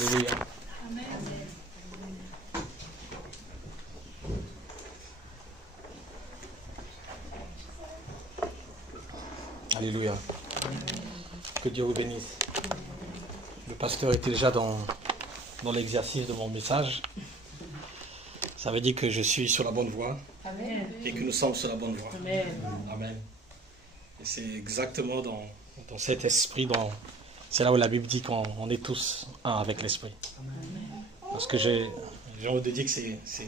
Alléluia. Alléluia. Que Dieu vous bénisse. Le pasteur était déjà dans l'exercice de mon message. Ça veut dire que je suis sur la bonne voie. Amen. Et que nous sommes sur la bonne voie. Amen. Amen. Et c'est exactement dans cet esprit, c'est là où la Bible dit qu'on est tous un avec l'esprit. Parce que j'ai envie de dire que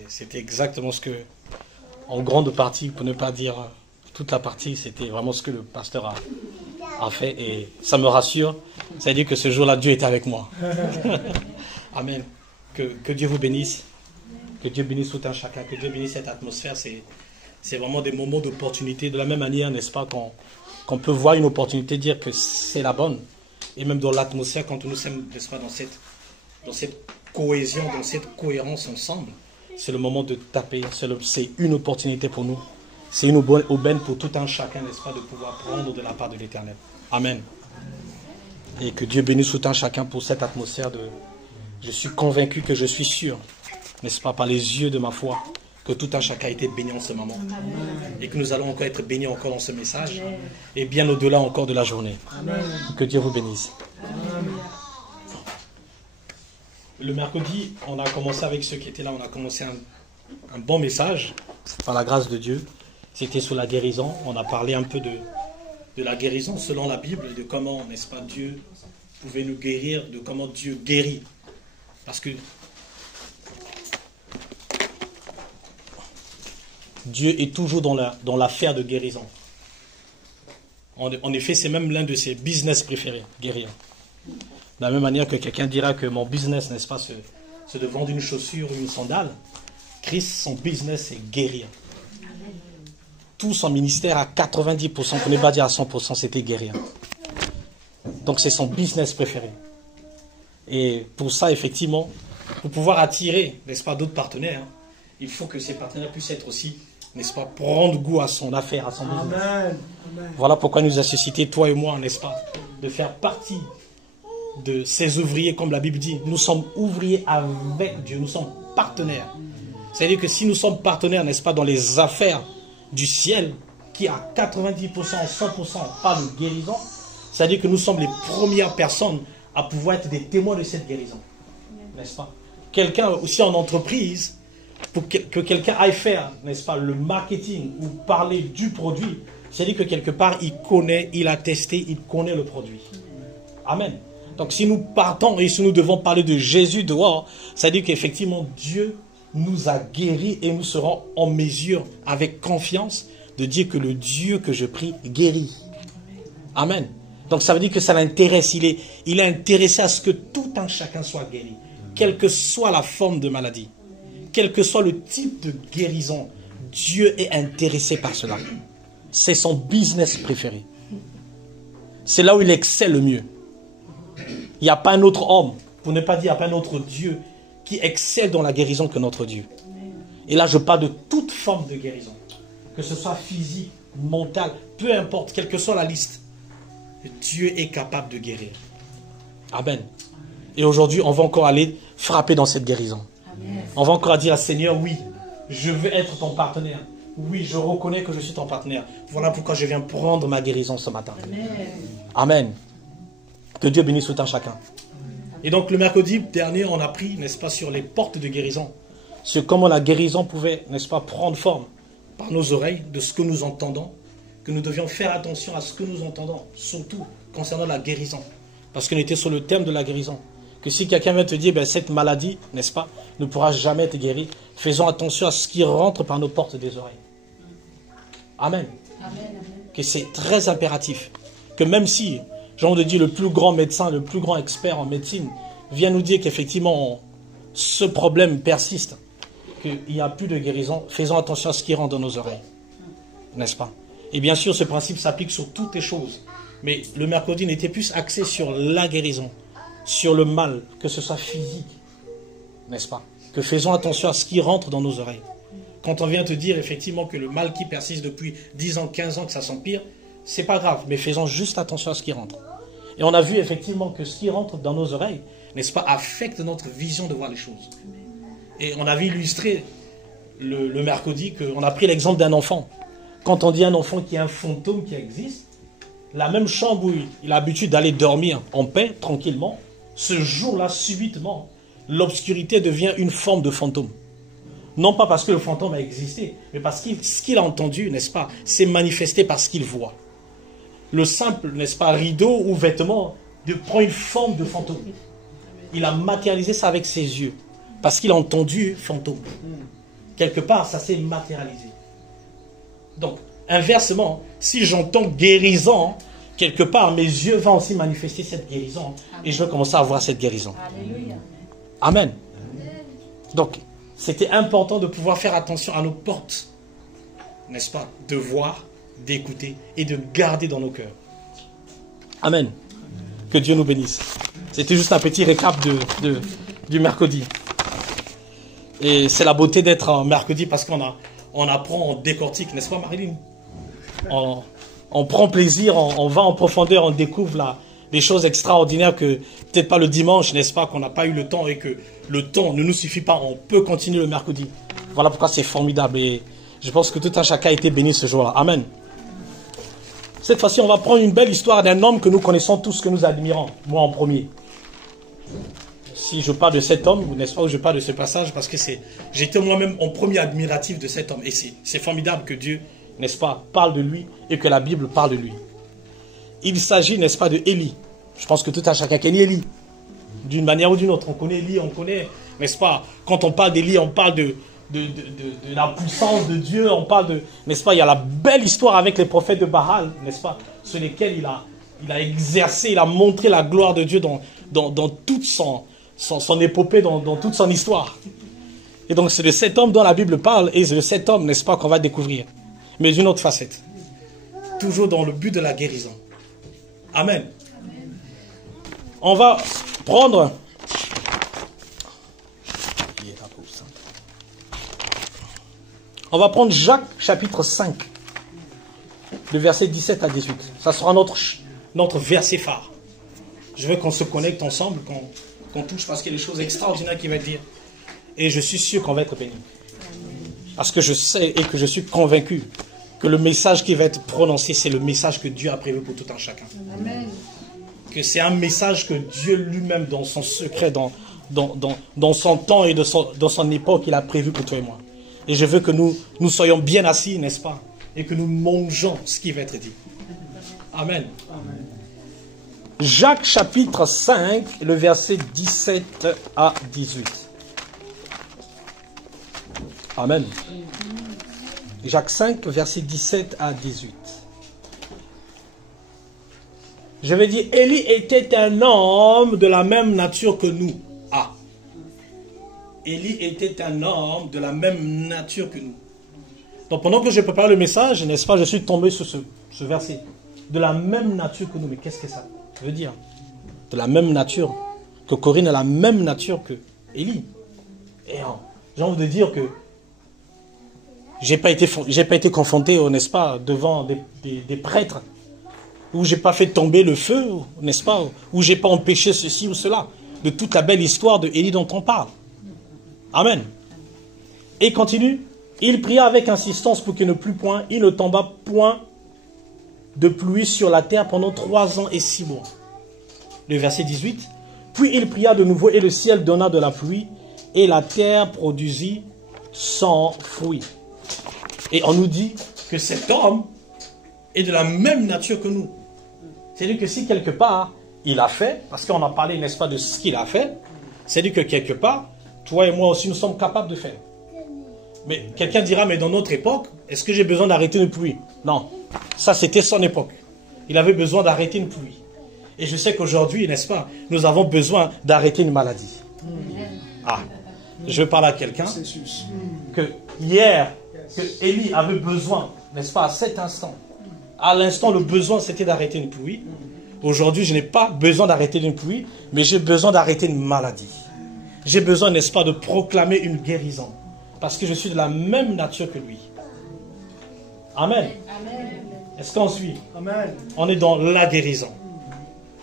c'était exactement ce que, en grande partie, pour ne pas dire toute la partie, c'était vraiment ce que le pasteur a fait. Et ça me rassure. Ça veut dire que ce jour-là, Dieu était avec moi. Amen. Que Dieu vous bénisse. Que Dieu bénisse tout un chacun. Que Dieu bénisse cette atmosphère. C'est vraiment des moments d'opportunité. De la même manière, n'est-ce pas, qu'on peut voir une opportunité, dire que c'est la bonne. Et même dans l'atmosphère, quand nous sommes, n'est-ce pas, dans cette cohésion, dans cette cohérence ensemble, c'est le moment de taper. C'est une opportunité pour nous. C'est une aubaine pour tout un chacun, n'est-ce pas, de pouvoir prendre de la part de l'Éternel. Amen. Et que Dieu bénisse tout un chacun pour cette atmosphère de... Je suis convaincu que je suis sûr, n'est-ce pas, par les yeux de ma foi, que tout un chacun a été béni en ce moment. Amen. Et que nous allons encore être bénis encore dans ce message. Amen. Et bien au-delà encore de la journée. Amen. Que Dieu vous bénisse. Amen. Le mercredi, on a commencé avec ceux qui étaient là, on a commencé un bon message, par la grâce de Dieu. C'était sur la guérison. On a parlé un peu de la guérison selon la Bible, de comment, n'est-ce pas, Dieu pouvait nous guérir, de comment Dieu guérit. Parce que Dieu est toujours dans l'affaire de guérison. En effet, c'est même l'un de ses business préférés, guérir. De la même manière que quelqu'un dira que mon business, n'est-ce pas, c'est de vendre une chaussure ou une sandale. Christ, son business, c'est guérir. Tout son ministère à 90%, pour ne pas dire à 100%, c'était guérir. Donc c'est son business préféré. Et pour ça, effectivement, pour pouvoir attirer, n'est-ce pas, d'autres partenaires, il faut que ces partenaires puissent être aussi, n'est-ce pas, prendre goût à son affaire, à son business. Amen. Voilà pourquoi il nous a suscité, toi et moi, n'est-ce pas, de faire partie de ces ouvriers, comme la Bible dit. Nous sommes ouvriers avec Dieu, nous sommes partenaires. C'est-à-dire que si nous sommes partenaires, n'est-ce pas, dans les affaires du ciel, qui à 90%, 100% parle de guérison, c'est-à-dire que nous sommes les premières personnes à pouvoir être des témoins de cette guérison. N'est-ce pas? Quelqu'un aussi en entreprise, pour que quelqu'un aille faire, n'est-ce pas, le marketing ou parler du produit, c'est-à-dire que quelque part, il connaît, il a testé, il connaît le produit. Amen. Donc si nous partons et si nous devons parler de Jésus dehors, c'est-à-dire qu'effectivement, Dieu nous a guéris et nous serons en mesure, avec confiance, de dire que le Dieu que je prie guérit. Amen. Donc ça veut dire que ça l'intéresse. Il est intéressé à ce que tout un chacun soit guéri. Quelle que soit la forme de maladie, quel que soit le type de guérison, Dieu est intéressé par cela. C'est son business préféré. C'est là où il excelle le mieux. Il n'y a pas un autre homme, pour ne pas dire il n'y a pas un autre Dieu, qui excelle dans la guérison que notre Dieu. Et là, je parle de toute forme de guérison. Que ce soit physique, mentale, peu importe, quelle que soit la liste. Dieu est capable de guérir. Amen. Et aujourd'hui, on va encore aller frapper dans cette guérison. Amen. On va encore dire à Seigneur, oui, je veux être ton partenaire. Oui, je reconnais que je suis ton partenaire. Voilà pourquoi je viens prendre ma guérison ce matin. Amen. Amen. Que Dieu bénisse tout un chacun. Et donc le mercredi dernier, on a pris, n'est-ce pas, sur les portes de guérison. Sur comment la guérison pouvait, n'est-ce pas, prendre forme par nos oreilles, de ce que nous entendons. Que nous devions faire attention à ce que nous entendons, surtout concernant la guérison. Parce qu'on était sur le thème de la guérison. Que si quelqu'un vient te dire, ben, cette maladie, n'est-ce pas, ne pourra jamais être guérie, faisons attention à ce qui rentre par nos portes des oreilles. Amen. Amen. Que c'est très impératif. Que même si, j'ai envie de dire, le plus grand médecin, le plus grand expert en médecine vient nous dire qu'effectivement, ce problème persiste, qu'il n'y a plus de guérison, faisons attention à ce qui rentre dans nos oreilles. N'est-ce pas? Et bien sûr, ce principe s'applique sur toutes les choses. Mais le mercredi n'était plus axé sur la guérison, sur le mal, que ce soit physique. N'est-ce pas? Que faisons attention à ce qui rentre dans nos oreilles. Quand on vient te dire effectivement que le mal qui persiste depuis 10 ans, 15 ans, que ça s'empire, c'est pas grave, mais faisons juste attention à ce qui rentre. Et on a vu effectivement que ce qui rentre dans nos oreilles, n'est-ce pas, affecte notre vision de voir les choses. Et on avait illustré le mercredi qu'on a pris l'exemple d'un enfant. Quand on dit un enfant qui est un fantôme qui existe, la même chambre où il a l'habitude d'aller dormir en paix, tranquillement, ce jour-là, subitement, l'obscurité devient une forme de fantôme. Non pas parce que le fantôme a existé, mais parce que ce qu'il a entendu, n'est-ce pas, s'est manifesté par ce qu'il voit. Le simple, n'est-ce pas, rideau ou vêtement prend une forme de fantôme. Il a matérialisé ça avec ses yeux, parce qu'il a entendu fantôme. Quelque part, ça s'est matérialisé. Donc, inversement, si j'entends guérison, quelque part, mes yeux vont aussi manifester cette guérison. Et je vais commencer à voir cette guérison. Alléluia. Amen. Donc, c'était important de pouvoir faire attention à nos portes, n'est-ce pas? De voir, d'écouter et de garder dans nos cœurs. Amen. Que Dieu nous bénisse. C'était juste un petit récap du mercredi. Et c'est la beauté d'être en mercredi parce on apprend, on décortique, n'est-ce pas Marilyn? On prend plaisir, on va en profondeur, on découvre des choses extraordinaires que peut-être pas le dimanche, n'est-ce pas, qu'on n'a pas eu le temps et que le temps ne nous suffit pas, on peut continuer le mercredi. Voilà pourquoi c'est formidable et je pense que tout un chacun a été béni ce jour-là. Amen. Cette fois-ci, on va prendre une belle histoire d'un homme que nous connaissons tous, que nous admirons, moi en premier. Si je parle de cet homme, n'est-ce pas, ou je parle de ce passage, parce que j'étais moi-même en premier admiratif de cet homme. Et c'est formidable que Dieu, n'est-ce pas, parle de lui et que la Bible parle de lui. Il s'agit, n'est-ce pas, de Élie. Je pense que tout un chacun connaît Élie. D'une manière ou d'une autre, on connaît Élie, on connaît, n'est-ce pas, quand on parle d'Élie, on parle de la puissance de Dieu, on parle de, n'est-ce pas, il y a la belle histoire avec les prophètes de Baal, n'est-ce pas, sur lesquels il a exercé, il a montré la gloire de Dieu dans toute son épopée, dans toute son histoire. Et donc c'est de cet homme dont la Bible parle, et c'est de cet homme, n'est-ce pas, qu'on va découvrir. Mais d'une autre facette. Toujours dans le but de la guérison. Amen. On va prendre... On va prendre Jacques chapitre 5, de verset 17 à 18. Ça sera notre verset phare. Je veux qu'on se connecte ensemble, qu'on touche, parce qu'il y a des choses extraordinaires qu'il va dire. Et je suis sûr qu'on va être béni. Parce que je sais et que je suis convaincu que le message qui va être prononcé, c'est le message que Dieu a prévu pour tout un chacun. Amen. Que c'est un message que Dieu lui-même, dans son secret, dans son temps et dans son époque, il a prévu pour toi et moi. Et je veux que nous soyons bien assis, n'est-ce pas? Et que nous mangeons ce qui va être dit. Amen. Amen. Jacques chapitre 5, le verset 17 à 18. Amen. Jacques 5, verset 17 à 18. Je vais dire, Élie était un homme de la même nature que nous. Ah. Élie était un homme de la même nature que nous. Donc pendant que je prépare le message, n'est-ce pas, je suis tombé sur ce verset. De la même nature que nous. Mais qu'est-ce que ça veut dire? De la même nature. Que Corinne a la même nature que Élie. Et j'ai envie de dire que j'ai pas été confronté, n'est-ce pas, devant des prêtres où j'ai pas fait tomber le feu, n'est-ce pas, où j'ai pas empêché ceci ou cela, de toute la belle histoire de Élie dont on parle. Amen. Et continue. Il pria avec insistance pour qu'il ne plût point. Il ne tomba point de pluie sur la terre pendant 3 ans et 6 mois. Le verset 18. Puis il pria de nouveau et le ciel donna de la pluie et la terre produisit son fruit. Et on nous dit que cet homme est de la même nature que nous. C'est-à-dire que si quelque part il a fait, parce qu'on a parlé, n'est-ce pas, de ce qu'il a fait, c'est-à-dire que quelque part, toi et moi aussi, nous sommes capables de faire. Mais quelqu'un dira, mais dans notre époque, est-ce que j'ai besoin d'arrêter une pluie? Non, ça c'était son époque. Il avait besoin d'arrêter une pluie. Et je sais qu'aujourd'hui, n'est-ce pas, nous avons besoin d'arrêter une maladie. Ah, je parle à quelqu'un que hier, que Élie avait besoin, n'est-ce pas, à cet instant. À l'instant, le besoin, c'était d'arrêter une pluie. Aujourd'hui, je n'ai pas besoin d'arrêter une pluie, mais j'ai besoin d'arrêter une maladie. J'ai besoin, n'est-ce pas, de proclamer une guérison. Parce que je suis de la même nature que lui. Amen. Amen. Est-ce qu'on suit? Amen. On est dans la guérison.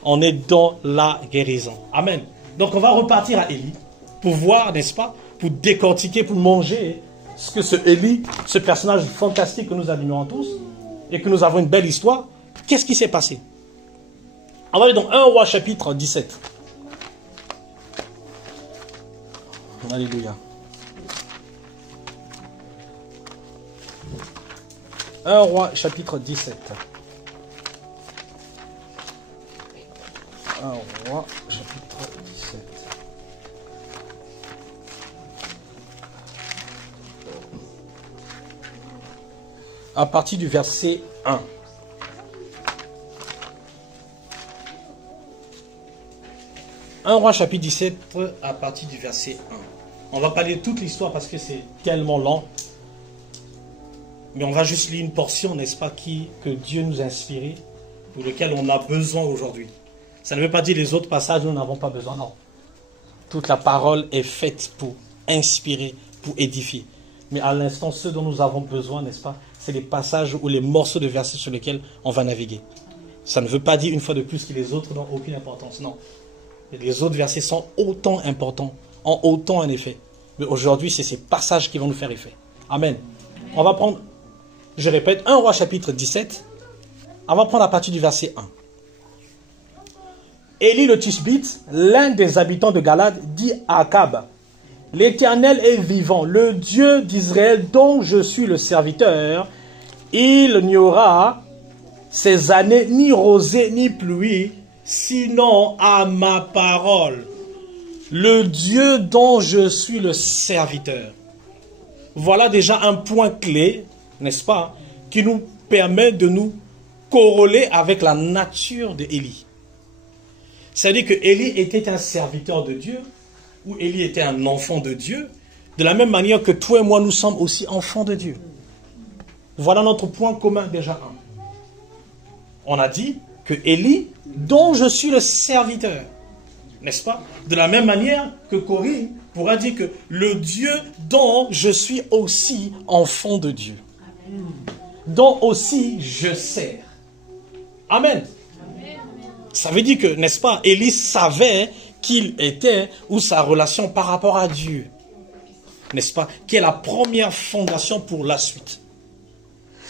on est dans la guérison. Amen. Donc on va repartir à Élie pour voir, n'est-ce pas, pour décortiquer, pour manger ce que ce Élie, ce personnage fantastique que nous admirons tous et que nous avons une belle histoire, qu'est-ce qui s'est passé? On va aller dans 1 Roi chapitre 17. Alléluia. 1 Roi chapitre 17. 1 Roi chapitre 17. À partir du verset 1. Un Roi chapitre 17 à partir du verset 1. On va pas lire toute l'histoire parce que c'est tellement lent. Mais on va juste lire une portion, n'est-ce pas, que Dieu nous a inspiré, pour lequel on a besoin aujourd'hui. Ça ne veut pas dire les autres passages, nous n'avons pas besoin, non. Toute la parole est faite pour inspirer, pour édifier. Mais à l'instant, ce dont nous avons besoin, n'est-ce pas, c'est les passages ou les morceaux de versets sur lesquels on va naviguer. Ça ne veut pas dire une fois de plus que les autres n'ont aucune importance, non. Les autres versets sont autant importants, ont autant un effet. Mais aujourd'hui, c'est ces passages qui vont nous faire effet. Amen. On va prendre, je répète, 1 Roi chapitre 17. On va prendre à partir du verset 1. Élie le Tishbite, l'un des habitants de Galade, dit à Akab: l'Éternel est vivant, le Dieu d'Israël dont je suis le serviteur. Il n'y aura ces années ni rosée ni pluie, sinon à ma parole. Le Dieu dont je suis le serviteur. Voilà déjà un point clé, n'est-ce pas, qui nous permet de nous corréler avec la nature d'Élie. C'est-à-dire que Élie était un serviteur de Dieu, ou Élie était un enfant de Dieu, de la même manière que toi et moi, nous sommes aussi enfants de Dieu. Voilà notre point commun déjà un. On a dit que Élie, dont je suis le serviteur, n'est-ce pas? De la même manière que Corinne pourra dire que le Dieu dont je suis aussi enfant de Dieu, dont aussi je sers. Amen. Ça veut dire que, n'est-ce pas, Élie savait qu'il était, ou sa relation par rapport à Dieu, n'est-ce pas, qui est la première fondation pour la suite.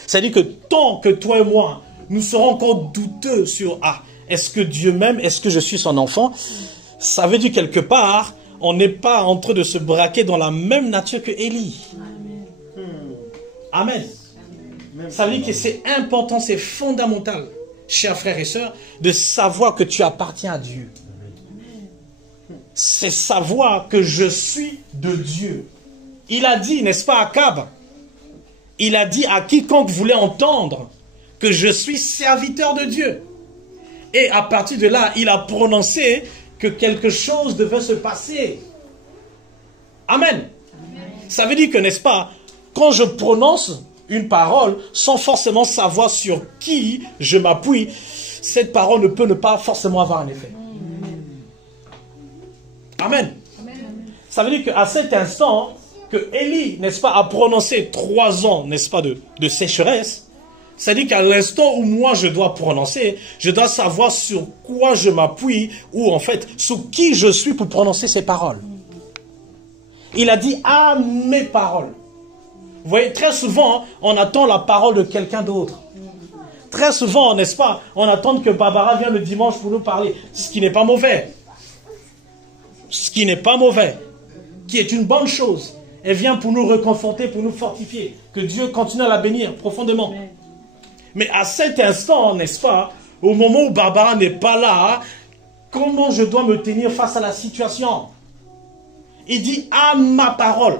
C'est-à-dire que tant que toi et moi, nous serons encore douteux sur, est-ce que Dieu m'aime, est-ce que je suis son enfant, ça veut dire quelque part, on n'est pas en train de se braquer dans la même nature que Élie. Amen. Ça veut dire que c'est important, c'est fondamental, chers frères et sœurs, de savoir que tu appartiens à Dieu. C'est savoir que je suis de Dieu. Il a dit, n'est-ce pas, à Akab, il a dit à quiconque voulait entendre que je suis serviteur de Dieu. Et à partir de là, il a prononcé que quelque chose devait se passer. Amen. Amen. Ça veut dire que, n'est-ce pas, quand je prononce une parole sans forcément savoir sur qui je m'appuie, cette parole ne peut ne pas forcément avoir un effet. Amen. Amen. Ça veut dire qu'à cet instant, que Élie, n'est-ce pas, a prononcé 3 ans, n'est-ce pas, de sécheresse, c'est-à-dire qu'à l'instant où moi je dois prononcer, je dois savoir sur quoi je m'appuie, ou en fait, sur qui je suis pour prononcer ces paroles. Il a dit à mes paroles. Vous voyez, très souvent, on attend la parole de quelqu'un d'autre. Très souvent, n'est-ce pas, on attend que Barbara vienne le dimanche pour nous parler, ce qui n'est pas mauvais. Ce qui n'est pas mauvais, qui est une bonne chose. Elle vient pour nous réconforter, pour nous fortifier. Que Dieu continue à la bénir profondément. Mais à cet instant, n'est-ce pas, au moment où Barbara n'est pas là, comment je dois me tenir face à la situation? Il dit à ma parole.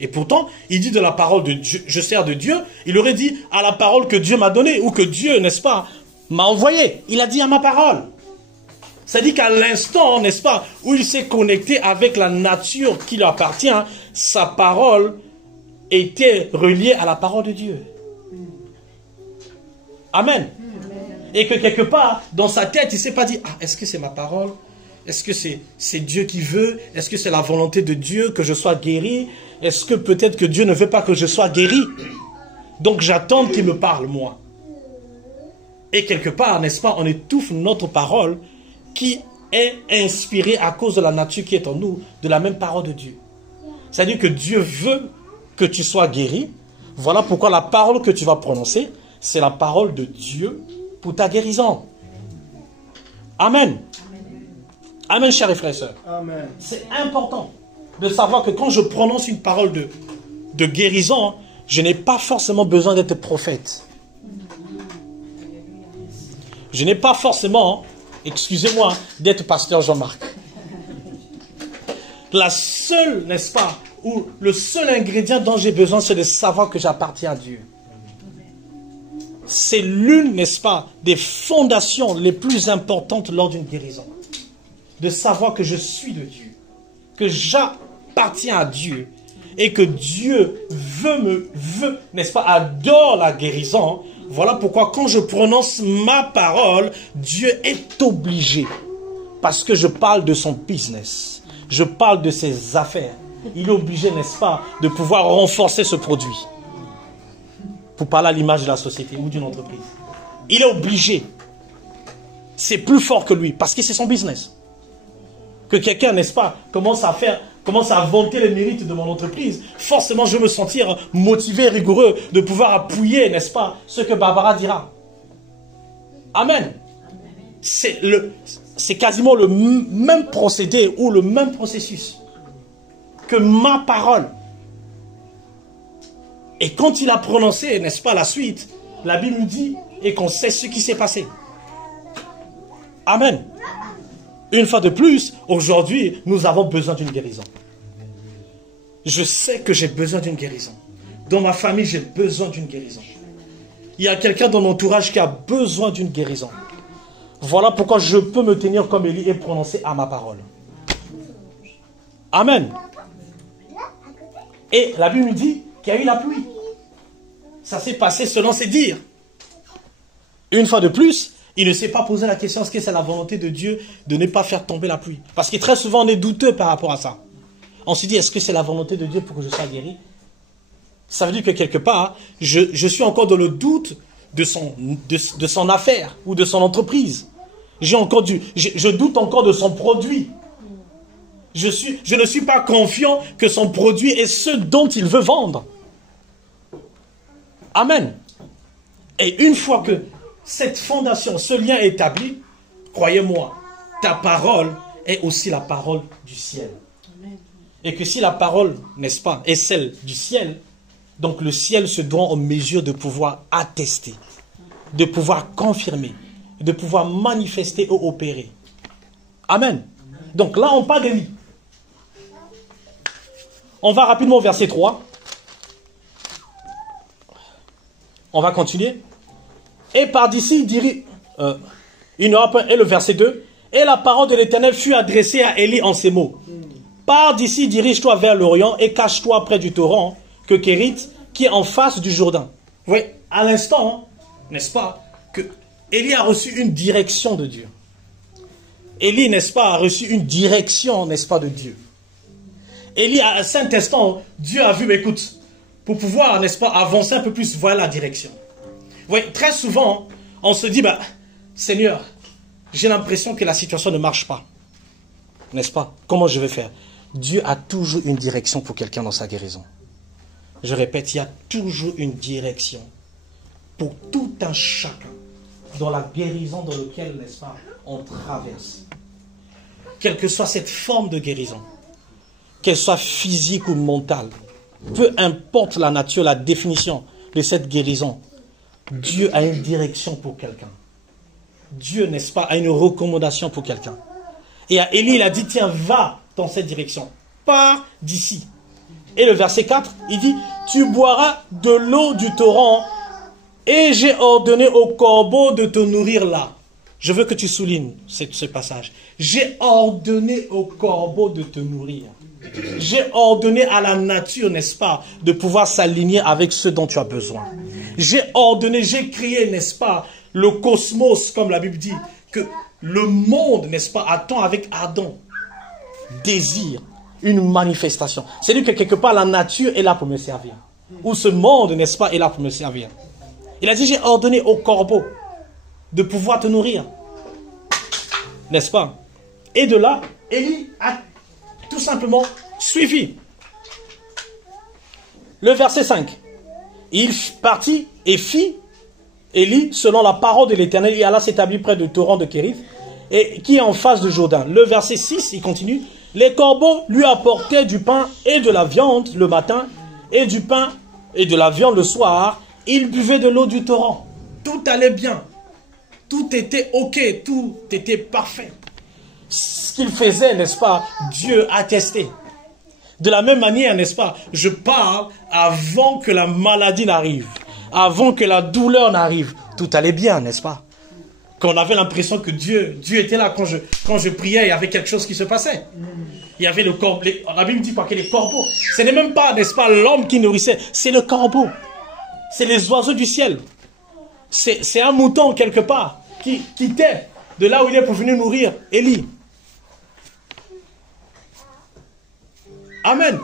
Et pourtant, il dit de la parole de Dieu, je sers de Dieu, il aurait dit à la parole que Dieu m'a donnée, ou que Dieu, n'est-ce pas, m'a envoyé. Il a dit à ma parole. C'est-à-dire qu'à l'instant, n'est-ce pas, où il s'est connecté avec la nature qui lui appartient, sa parole était reliée à la parole de Dieu. Amen. Et que quelque part, dans sa tête, il ne s'est pas dit, est-ce que c'est ma parole? Est-ce que c'est Dieu qui veut? Est-ce que c'est la volonté de Dieu que je sois guéri? Est-ce que peut-être que Dieu ne veut pas que je sois guéri? Donc j'attends qu'il me parle, moi. Et quelque part, n'est-ce pas, on étouffe notre parole qui est inspiré à cause de la nature qui est en nous, de la même parole de Dieu. C'est-à-dire que Dieu veut que tu sois guéri. Voilà pourquoi la parole que tu vas prononcer, c'est la parole de Dieu pour ta guérison. Amen. Amen, chers frères et sœurs. C'est important de savoir que quand je prononce une parole de guérison, je n'ai pas forcément besoin d'être prophète. Je n'ai pas forcément, excusez-moi, d'être pasteur Jean-Marc. La seule, n'est-ce pas, ou le seul ingrédient dont j'ai besoin, c'est de savoir que j'appartiens à Dieu. C'est l'une, n'est-ce pas, des fondations les plus importantes lors d'une guérison. De savoir que je suis de Dieu, que j'appartiens à Dieu et que Dieu veut, n'est-ce pas, adore la guérison. Voilà pourquoi quand je prononce ma parole, Dieu est obligé, parce que je parle de son business, je parle de ses affaires. Il est obligé, n'est-ce pas, de pouvoir renforcer ce produit. Pour parler à l'image de la société ou d'une entreprise. Il est obligé. C'est plus fort que lui, parce que c'est son business. Que quelqu'un, n'est-ce pas, commence à vanter les mérites de mon entreprise, forcément je vais me sentir motivé, rigoureux, de pouvoir appuyer, n'est-ce pas, ce que Barbara dira. Amen. C'est quasiment le même procédé ou le même processus que ma parole. Et quand il a prononcé, n'est-ce pas, la suite, la Bible nous dit, et qu'on sait ce qui s'est passé. Amen. Une fois de plus, aujourd'hui, nous avons besoin d'une guérison. Je sais que j'ai besoin d'une guérison. Dans ma famille, j'ai besoin d'une guérison. Il y a quelqu'un dans mon entourage qui a besoin d'une guérison. Voilà pourquoi je peux me tenir comme Élie et prononcer à ma parole. Amen. Et la Bible nous dit qu'il y a eu la pluie. Ça s'est passé selon ses dires. Une fois de plus, il ne s'est pas posé la question est-ce que c'est la volonté de Dieu de ne pas faire tomber la pluie. Parce que très souvent on est douteux par rapport à ça. On se dit est-ce que c'est la volonté de Dieu pour que je sois guéri? Ça veut dire que quelque part, je suis encore dans le doute de son affaire ou de son entreprise. Je doute encore de son produit. Je ne suis pas confiant que son produit est ce dont il veut vendre. Amen. Et une fois que cette fondation, ce lien est établi, croyez-moi, ta parole est aussi la parole du ciel. Et que si la parole, n'est-ce pas, est celle du ciel, donc le ciel se doit en mesure de pouvoir attester, de pouvoir confirmer, de pouvoir manifester ou opérer. Amen. Donc là, on parle d'Élie. On va rapidement au verset 3. On va continuer. Et par d'ici, et le verset 2. Et la parole de l'Éternel fut adressée à Élie en ces mots. Pars d'ici, dirige-toi vers l'Orient et cache-toi près du torrent que Kérit, qui est en face du Jourdain. Vous voyez, à l'instant, n'est-ce pas, que Élie a reçu une direction de Dieu. Élie, n'est-ce pas, a reçu une direction, n'est-ce pas, de Dieu. Élie, à cet instant, Dieu a vu, mais écoute, pour pouvoir, n'est-ce pas, avancer un peu plus, voilà la direction. Vous voyez, très souvent, on se dit, Seigneur, j'ai l'impression que la situation ne marche pas. N'est-ce pas? Comment je vais faire? Dieu a toujours une direction pour quelqu'un dans sa guérison. Je répète, il y a toujours une direction pour tout un chacun dans la guérison dans laquelle, n'est-ce pas, on traverse. Quelle que soit cette forme de guérison, qu'elle soit physique ou mentale, peu importe la nature, la définition de cette guérison, Dieu a une direction pour quelqu'un. Dieu, n'est-ce pas, a une recommandation pour quelqu'un. Et à Élie, il a dit, tiens, va dans cette direction. Pars d'ici. Et le verset 4, il dit, tu boiras de l'eau du torrent et j'ai ordonné au corbeau de te nourrir là. Je veux que tu soulignes ce passage. J'ai ordonné au corbeau de te nourrir. J'ai ordonné à la nature, n'est-ce pas, de pouvoir s'aligner avec ce dont tu as besoin. J'ai ordonné, j'ai créé, n'est-ce pas, le cosmos, comme la Bible dit, que le monde, n'est-ce pas, attend avec ardent désir une manifestation. C'est-à-dire que quelque part, la nature est là pour me servir. Ou ce monde, n'est-ce pas, est là pour me servir. Il a dit, j'ai ordonné au corbeau de pouvoir te nourrir. n'est-ce pas? Et de là, Élie a tout simplement suivi. Le verset 5. Il partit et fit, Élie, selon la parole de l'Éternel, il alla s'établir près du torrent de Kérith, et qui est en face de Jourdain. Le verset 6, il continue. Les corbeaux lui apportaient du pain et de la viande le matin, et du pain et de la viande le soir. Il buvait de l'eau du torrent. Tout allait bien. Tout était ok, tout était parfait. Ce qu'il faisait, n'est-ce pas, Dieu attestait. De la même manière, n'est-ce pas, je parle avant que la maladie n'arrive, avant que la douleur n'arrive. Tout allait bien, n'est-ce pas? Qu'on avait l'impression que Dieu était là quand je priais, il y avait quelque chose qui se passait. Il y avait le corbeau, la Bible dit pas que les corbeaux, ce n'est même pas, n'est-ce pas, l'homme qui nourrissait, c'est le corbeau. C'est les oiseaux du ciel. C'est un mouton quelque part qui quittait de là où il est pour venir nourrir Élie. Amen.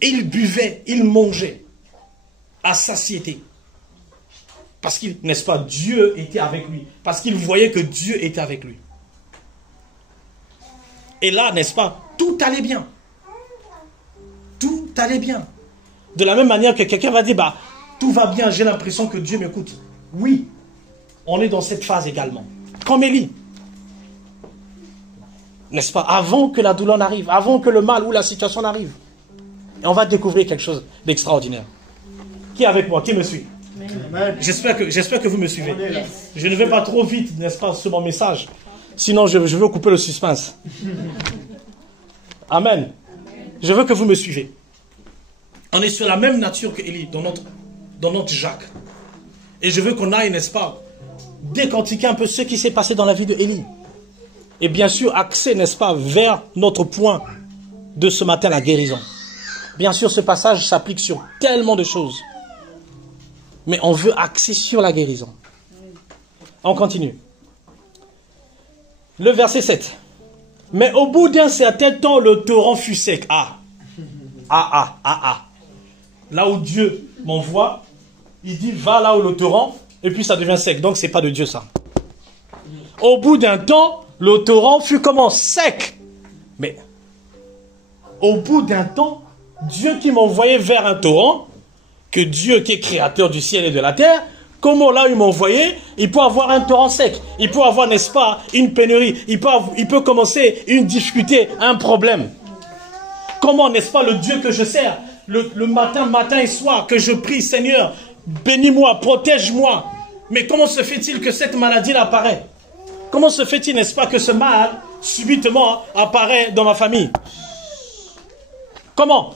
Il buvait, il mangeait à satiété. Parce qu'il, n'est-ce pas, Dieu était avec lui. Parce qu'il voyait que Dieu était avec lui. Et là, n'est-ce pas, tout allait bien. Tout allait bien. De la même manière que quelqu'un va dire, bah, tout va bien, j'ai l'impression que Dieu m'écoute. Oui, on est dans cette phase également. Comme Élie. N'est-ce pas? Avant que la douleur n'arrive, avant que le mal ou la situation n'arrive. Et on va découvrir quelque chose d'extraordinaire. Qui est avec moi? Qui me suit? J'espère que vous me suivez. Je ne vais pas trop vite, n'est-ce pas, sur mon message. Sinon, je veux couper le suspense. Amen. Je veux que vous me suivez. On est sur la même nature que Élie, dans notre Jacques. Et je veux qu'on aille, n'est-ce pas, décortiquer un peu ce qui s'est passé dans la vie de Élie. Et bien sûr, axer, n'est-ce pas, vers notre point de ce matin, la guérison. Bien sûr, ce passage s'applique sur tellement de choses. Mais on veut axer sur la guérison. On continue. Le verset 7. Mais au bout d'un certain temps, le torrent fut sec. Là où Dieu m'envoie, il dit, va là où le torrent, et puis ça devient sec. Donc, ce n'est pas de Dieu, ça. Au bout d'un temps, le torrent fut comment? Sec. Mais, au bout d'un temps, Dieu qui m'envoyait vers un torrent, que Dieu qui est créateur du ciel et de la terre, comment là il m'a envoyé, il peut avoir un torrent sec, il peut avoir, n'est-ce pas, une pénurie, il peut commencer une difficulté, un problème. Comment, n'est-ce pas, le Dieu que je sers, le matin et soir, que je prie, Seigneur, bénis-moi, protège-moi. Mais comment se fait-il que cette maladie apparaît? Comment se fait-il, n'est-ce pas, que ce mal, subitement, apparaît dans ma famille? Comment?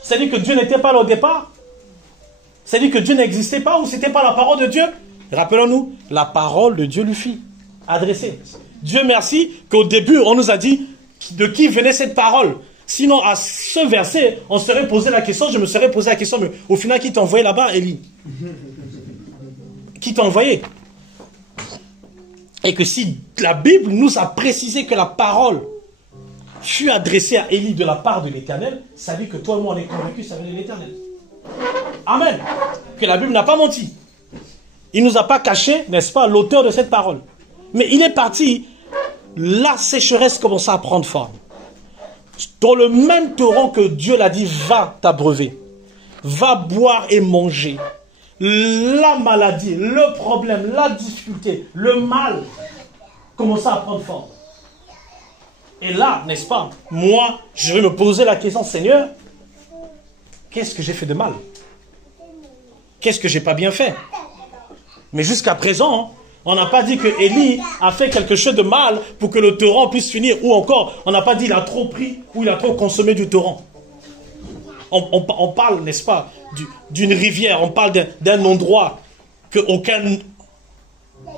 C'est-à-dire que Dieu n'était pas là au départ? C'est-à-dire que Dieu n'existait pas ou ce n'était pas la parole de Dieu? Rappelons-nous, la parole de Dieu lui fut adressée. Dieu merci qu'au début, on nous a dit de qui venait cette parole. Sinon, à ce verset, on serait posé la question, je me serais posé la question, mais au final, qui t'a envoyé là-bas, Élie? Qui t'a envoyé? Et que si la Bible nous a précisé que la parole fut adressée à Élie de la part de l'Éternel, ça veut dire que toi et moi, on est convaincus, ça venait de l'Éternel. Amen. Que la Bible n'a pas menti. Il ne nous a pas caché, n'est-ce pas, l'auteur de cette parole. Mais il est parti, la sécheresse commença à prendre forme. Dans le même torrent que Dieu l'a dit, va t'abreuver, va boire et manger. La maladie, le problème, la difficulté, le mal commença à prendre forme. Et là, n'est-ce pas, moi, je vais me poser la question, Seigneur, qu'est-ce que j'ai fait de mal? Qu'est-ce que j'ai pas bien fait? Mais jusqu'à présent, on n'a pas dit que Élie a fait quelque chose de mal pour que le torrent puisse finir. Ou encore, on n'a pas dit qu'il a trop pris ou il a trop consommé du torrent. On parle, n'est-ce pas, d'une rivière. On parle d'un endroit que aucun...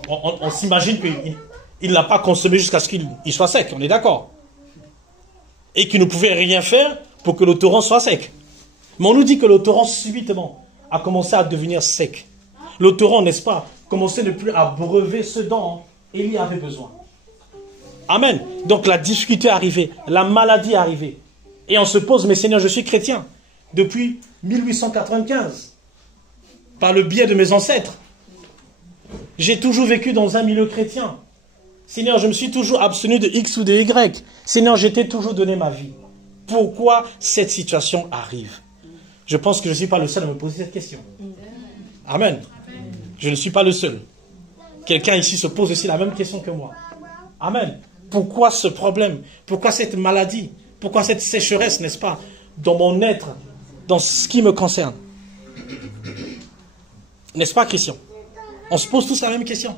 On s'imagine qu'il n'a pas consommé jusqu'à ce qu'il soit sec. On est d'accord? Et qu'il ne pouvait rien faire pour que le torrent soit sec. Mais on nous dit que le torrent, subitement, a commencé à devenir sec. Le torrent, n'est-ce pas, commençait ne plus à breuver ce dont Élie avait besoin. Amen. Donc la difficulté est arrivée, la maladie est arrivée. Et on se pose, mais Seigneur, je suis chrétien depuis 1895, par le biais de mes ancêtres. J'ai toujours vécu dans un milieu chrétien. Seigneur, je me suis toujours abstenu de X ou de Y. Seigneur, je t'ai toujours donné ma vie. Pourquoi cette situation arrive? Je pense que je ne suis pas le seul à me poser cette question. Amen. Je ne suis pas le seul. Quelqu'un ici se pose aussi la même question que moi. Amen. Pourquoi ce problème? Pourquoi cette maladie? Pourquoi cette sécheresse, n'est-ce pas, dans mon être, dans ce qui me concerne? N'est-ce pas, Christian? On se pose tous la même question.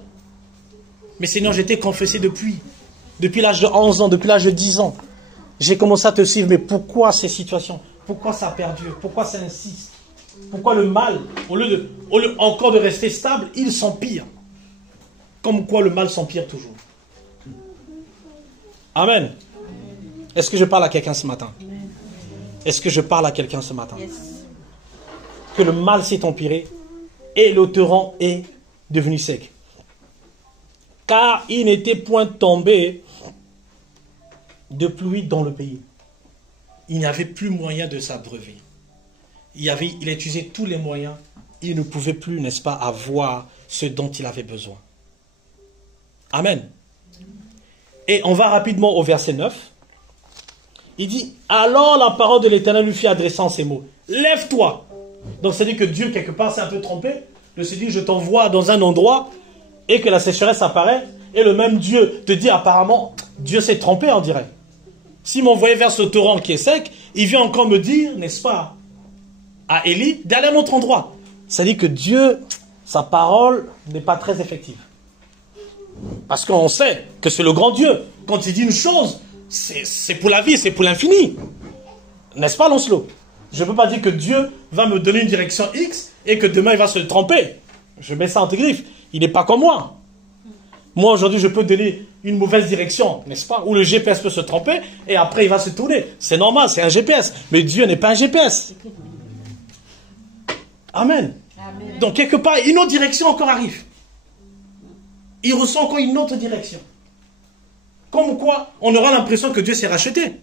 Mais Seigneur, j'étais confessé depuis l'âge de 11 ans, depuis l'âge de 10 ans. J'ai commencé à te suivre, mais pourquoi ces situations? Pourquoi ça perdure? Pourquoi ça insiste? Pourquoi le mal, au lieu encore de rester stable, il s'empire? Comme quoi le mal s'empire toujours. Amen. Est-ce que je parle à quelqu'un ce matin? Est-ce que je parle à quelqu'un ce matin? Que le mal s'est empiré et le torrent est devenu sec. Car il n'était point tombé de pluie dans le pays. Il n'y avait plus moyen de s'abreuver. Il a utilisé tous les moyens. Il ne pouvait plus, n'est-ce pas, avoir ce dont il avait besoin. Amen. Et on va rapidement au verset 9. Il dit, alors la parole de l'Éternel lui fit adressant ces mots. Lève-toi. Donc c'est-à-dire que Dieu, quelque part, s'est un peu trompé. Il s'est dit, je t'envoie dans un endroit et que la sécheresse apparaît. Et le même Dieu te dit, apparemment, Dieu s'est trompé, on dirait. S'il m'envoyait vers ce torrent qui est sec, il vient encore me dire, n'est-ce pas, à Élie, d'aller à un autre endroit. C'est-à-dire que Dieu, sa parole n'est pas très effective. Parce qu'on sait que c'est le grand Dieu. Quand il dit une chose, c'est pour la vie, c'est pour l'infini. N'est-ce pas, Lancelot? Je ne peux pas dire que Dieu va me donner une direction X et que demain il va se tromper. Je mets ça entre griffes. Il n'est pas comme moi. Moi, aujourd'hui, je peux donner une mauvaise direction, n'est-ce pas? Où le GPS peut se tromper et après il va se tourner. C'est normal, c'est un GPS. Mais Dieu n'est pas un GPS. Amen. Amen. Donc, quelque part, une autre direction encore arrive. Il ressent encore une autre direction. Comme quoi, on aura l'impression que Dieu s'est racheté.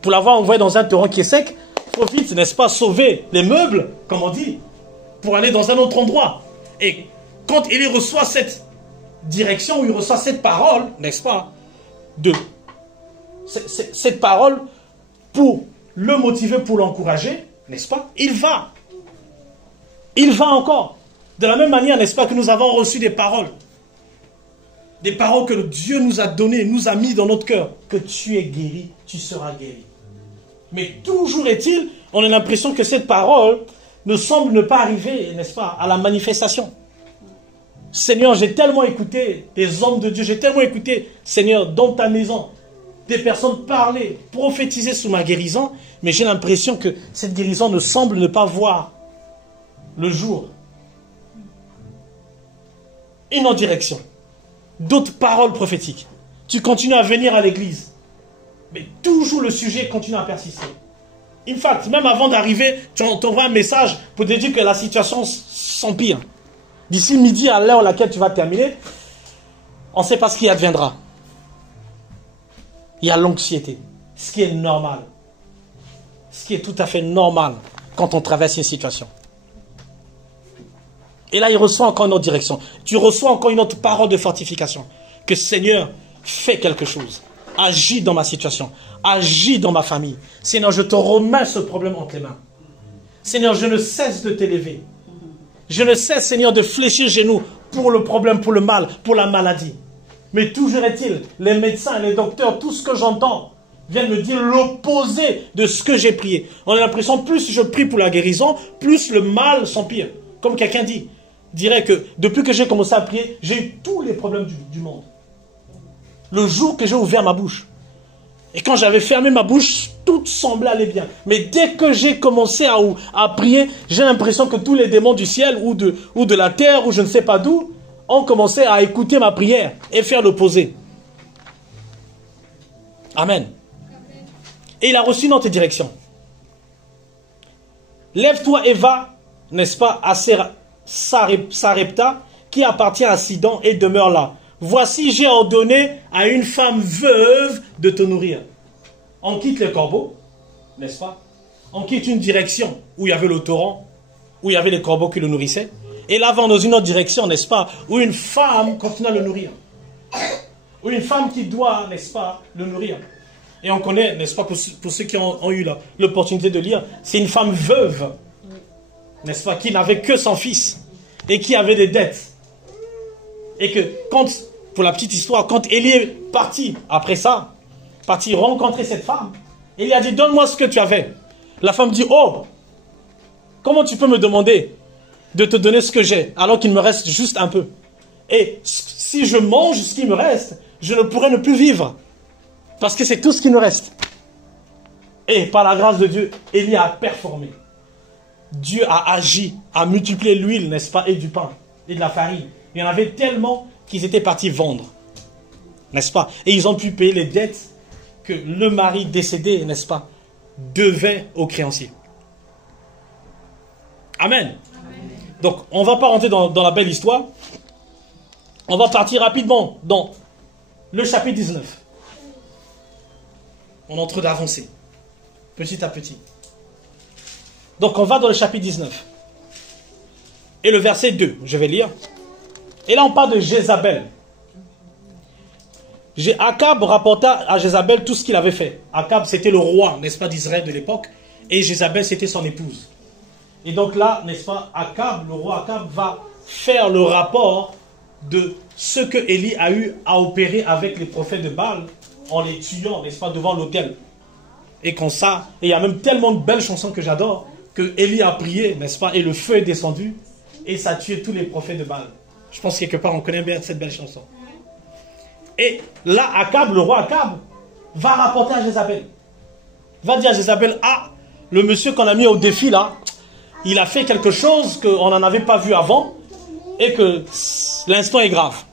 Pour l'avoir envoyé dans un torrent qui est sec, il faut vite, n'est-ce pas, sauver les meubles, comme on dit, pour aller dans un autre endroit. Et quand il reçoit cette direction, où il reçoit cette parole, n'est-ce pas, cette parole pour le motiver, pour l'encourager, n'est-ce pas, il va. Il va encore. De la même manière, n'est-ce pas, que nous avons reçu des paroles. Des paroles que Dieu nous a données, nous a mis dans notre cœur. Que tu es guéri, tu seras guéri. Mais toujours est-il, on a l'impression que cette parole ne semble ne pas arriver, n'est-ce pas, à la manifestation. Seigneur, j'ai tellement écouté des hommes de Dieu, j'ai tellement écouté, Seigneur, dans ta maison, des personnes parler, prophétiser sous ma guérison, mais j'ai l'impression que cette guérison ne semble ne pas voir le jour. Une autre direction. D'autres paroles prophétiques. Tu continues à venir à l'église. Mais toujours le sujet continue à persister. In fact, même avant d'arriver, tu envoies un message pour te dire que la situation s'empire. D'ici midi, à l'heure à laquelle tu vas terminer, on ne sait pas ce qui adviendra. Il y a l'anxiété. Ce qui est normal. Ce qui est tout à fait normal quand on traverse une situation. Et là, il reçoit encore une autre direction. Tu reçois encore une autre parole de fortification. Que Seigneur, fais quelque chose. Agis dans ma situation. Agis dans ma famille. Seigneur, je te remets ce problème entre les mains. Seigneur, je ne cesse de t'élever. Je ne cesse, Seigneur, de fléchir genoux pour le problème, pour le mal, pour la maladie. Mais toujours est-il, les médecins, les docteurs, tout ce que j'entends viennent me dire l'opposé de ce que j'ai prié. On a l'impression, plus je prie pour la guérison, plus le mal s'empire. Comme quelqu'un dirait que depuis que j'ai commencé à prier, j'ai eu tous les problèmes du monde. Le jour que j'ai ouvert ma bouche. Et quand j'avais fermé ma bouche, tout semblait aller bien. Mais dès que j'ai commencé à prier, j'ai l'impression que tous les démons du ciel ou de la terre ou je ne sais pas d'où ont commencé à écouter ma prière et faire l'opposé. Amen. Et il a reçu notre direction. Lève-toi et va, n'est-ce pas, à Sarepta, qui appartient à Sidon et demeure là. Voici, j'ai ordonné à une femme veuve de te nourrir. On quitte les corbeaux, n'est-ce pas? On quitte une direction où il y avait le torrent, où il y avait les corbeaux qui le nourrissaient. Et là, on va dans une autre direction, n'est-ce pas? Où une femme continue à le nourrir. ou une femme qui doit, n'est-ce pas, le nourrir. Et on connaît, n'est-ce pas, pour ceux qui ont eu l'opportunité de lire, c'est une femme veuve, n'est-ce pas, qui n'avait que son fils et qui avait des dettes. Et que quand, pour la petite histoire, quand Élie est parti après ça, parti rencontrer cette femme, Élie a dit, donne-moi ce que tu avais. La femme dit, oh, comment tu peux me demander de te donner ce que j'ai alors qu'il me reste juste un peu? Et si je mange ce qui me reste, je ne pourrai ne plus vivre. Parce que c'est tout ce qui nous reste. Et par la grâce de Dieu, Élie a performé. Dieu a agi, a multiplié l'huile, n'est-ce pas, et du pain, et de la farine. Il y en avait tellement qu'ils étaient partis vendre. N'est-ce pas? Et ils ont pu payer les dettes que le mari décédé, n'est-ce pas, devait aux créanciers. Amen. Donc, on ne va pas rentrer dans la belle histoire. On va partir rapidement dans le chapitre 19. On est en train d'avancer, petit à petit. Donc, on va dans le chapitre 19. Et le verset 2, je vais lire. Et là, on parle de Jézabel. Akab rapporta à Jézabel tout ce qu'il avait fait. Akab, c'était le roi, n'est-ce pas, d'Israël de l'époque. Et Jézabel, c'était son épouse. Et donc là, n'est-ce pas, Akab, le roi Akab, va faire le rapport de ce que Élie a eu à opérer avec les prophètes de Baal en les tuant, n'est-ce pas, devant l'autel. Et comme ça, et il y a même tellement de belles chansons que j'adore, que Élie a prié, n'est-ce pas, et le feu est descendu, et ça a tué tous les prophètes de Baal. Je pense que quelque part, on connaît bien cette belle chanson. Et là, Akab, le roi Akab, va rapporter à Jézabel. Va dire à Jézabel, ah, le monsieur qu'on a mis au défi là, il a fait quelque chose qu'on n'en avait pas vu avant, et que l'instant est grave.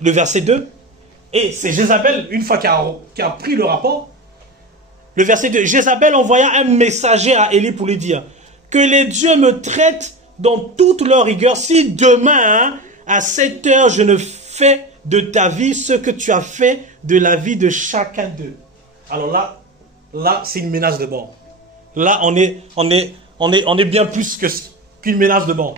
Le verset 2, et c'est Jézabel, une fois qui a pris le rapport, le verset 2, Jézabel envoya un messager à Élie pour lui dire, que les dieux me traitent dans toute leur rigueur, si demain, à 7 heures, je ne fais de ta vie ce que tu as fait de la vie de chacun d'eux. Alors là, c'est une menace de mort. Là, on est bien plus qu'une menace de mort.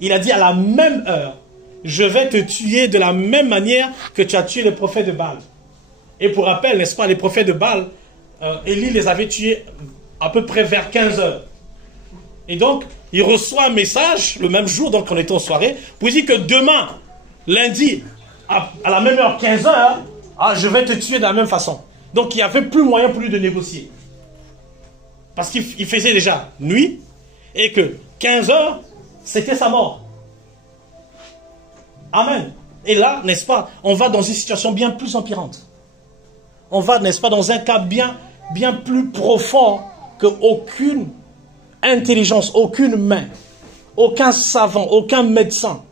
Il a dit à la même heure, je vais te tuer de la même manière que tu as tué les prophètes de Baal. Et pour rappel, n'est-ce pas, les prophètes de Baal, Élie les avait tués à peu près vers 15 heures. Et donc, il reçoit un message le même jour, donc on était en soirée, pour dire que demain, lundi, à la même heure, 15 heures, je vais te tuer de la même façon. Donc, il n'y avait plus moyen pour lui de négocier. Parce qu'il faisait déjà nuit, et que 15 heures, c'était sa mort. Amen. Et là, n'est-ce pas, on va dans une situation bien plus empirante. On va, n'est-ce pas, dans un cas bien plus profond qu'aucune intelligence, aucune main, aucun savant, aucun médecin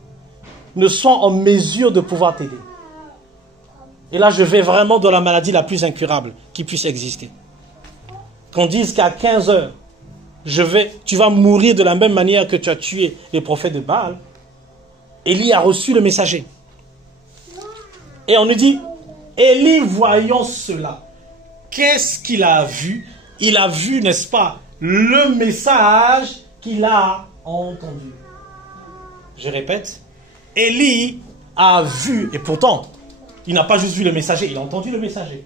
ne soit en mesure de pouvoir t'aider. Et là, je vais vraiment dans la maladie la plus incurable qui puisse exister. Qu'on dise qu'à 15 heures, tu vas mourir de la même manière que tu as tué les prophètes de Baal. Élie a reçu le messager. Et on nous dit, Élie, voyant cela, qu'est-ce qu'il a vu? Il a vu, n'est-ce pas, le message qu'il a entendu. Je répète, Élie a vu, et pourtant, il n'a pas juste vu le messager, il a entendu le messager.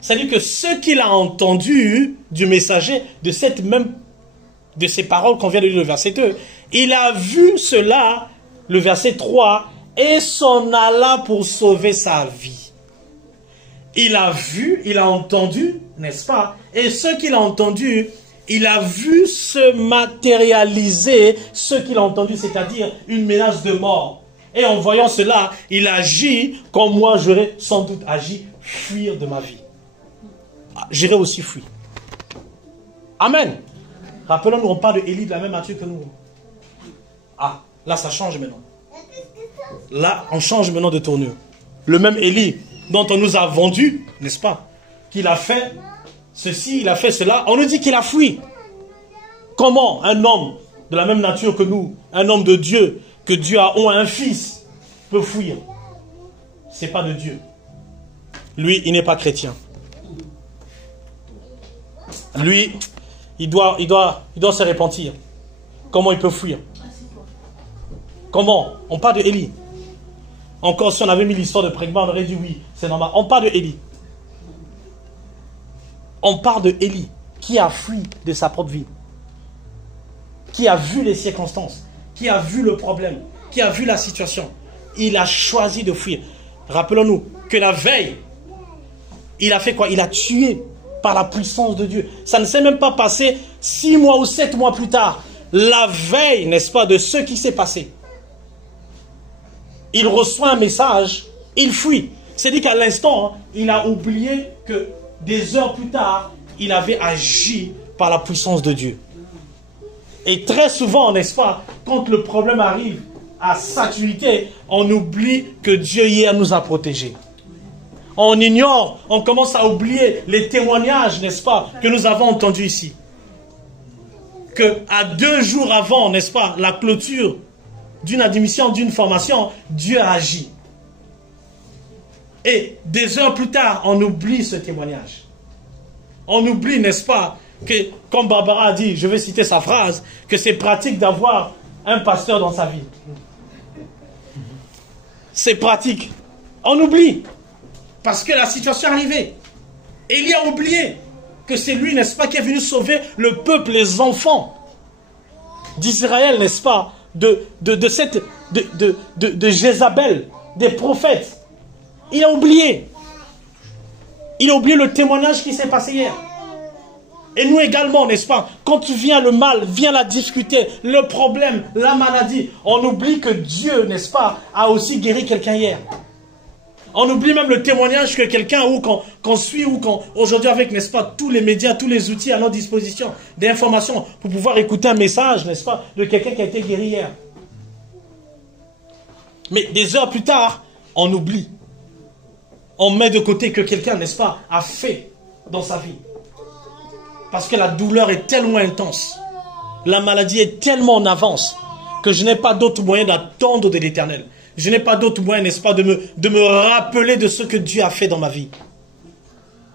C'est-à-dire que ce qu'il a entendu du messager, de ces paroles qu'on vient de lire le verset 2, il a vu cela, le verset 3, et s'en alla pour sauver sa vie. Il a vu, il a entendu, n'est-ce pas? Et ce qu'il a entendu, il a vu se matérialiser ce qu'il a entendu, c'est-à-dire une menace de mort. Et en voyant cela, il agit comme moi j'aurais sans doute agi, fuir de ma vie. J'irai aussi fuir. Amen. Rappelons-nous, on parle de Élie de la même nature que nous. Ah, là ça change maintenant. Là, on change maintenant de tournure. Le même Élie dont on nous a vendu, n'est-ce pas, qu'il a fait ceci, il a fait cela, on nous dit qu'il a fui. Comment un homme de la même nature que nous, un homme de Dieu, que Dieu a un fils, peut fuir? C'est pas de Dieu. Lui, il n'est pas chrétien. Lui, il doit se repentir. Comment il peut fuir? Comment? On parle de Élie. Encore si on avait mis l'histoire de Prégma, on aurait dit oui, c'est normal. On parle de Élie. On parle de Élie, qui a fui de sa propre vie. Qui a vu les circonstances, qui a vu le problème, qui a vu la situation. Il a choisi de fuir. Rappelons-nous que la veille, il a fait quoi? Il a tué par la puissance de Dieu. Ça ne s'est même pas passé 6 mois ou 7 mois plus tard. La veille, n'est-ce pas, de ce qui s'est passé. Il reçoit un message, il fuit. C'est-à-dire qu'à l'instant, il a oublié que des heures plus tard, il avait agi par la puissance de Dieu. Et très souvent, n'est-ce pas, quand le problème arrive à saturité, on oublie que Dieu hier nous a protégés. On ignore, on commence à oublier les témoignages, n'est-ce pas, que nous avons entendus ici. Que à 2 jours avant, n'est-ce pas, la clôture d'une admission, d'une formation, Dieu a agi. Et des heures plus tard, on oublie ce témoignage. On oublie, n'est-ce pas, que, comme Barbara a dit, je vais citer sa phrase, que c'est pratique d'avoir un pasteur dans sa vie. C'est pratique. On oublie. Parce que la situation est arrivée. Élie a oublié que c'est lui, n'est-ce pas, qui est venu sauver le peuple, les enfants d'Israël, n'est-ce pas, de Jézabel, des prophètes. Il a oublié. Il a oublié le témoignage qui s'est passé hier. Et nous également, n'est-ce pas, quand vient le mal, vient la difficulté, le problème, la maladie, on oublie que Dieu, n'est-ce pas, a aussi guéri quelqu'un hier. On oublie même le témoignage que quelqu'un, ou qu'on suit, ou qu'on, aujourd'hui avec, n'est-ce pas, tous les médias, tous les outils à notre disposition, d'informations, pour pouvoir écouter un message, n'est-ce pas, de quelqu'un qui a été guéri hier. Mais des heures plus tard, on oublie. On met de côté que quelqu'un, n'est-ce pas, a fait dans sa vie. Parce que la douleur est tellement intense. La maladie est tellement en avance que je n'ai pas d'autre moyen d'attendre de l'Éternel. Je n'ai pas d'autre moyen, n'est-ce pas, de me rappeler de ce que Dieu a fait dans ma vie.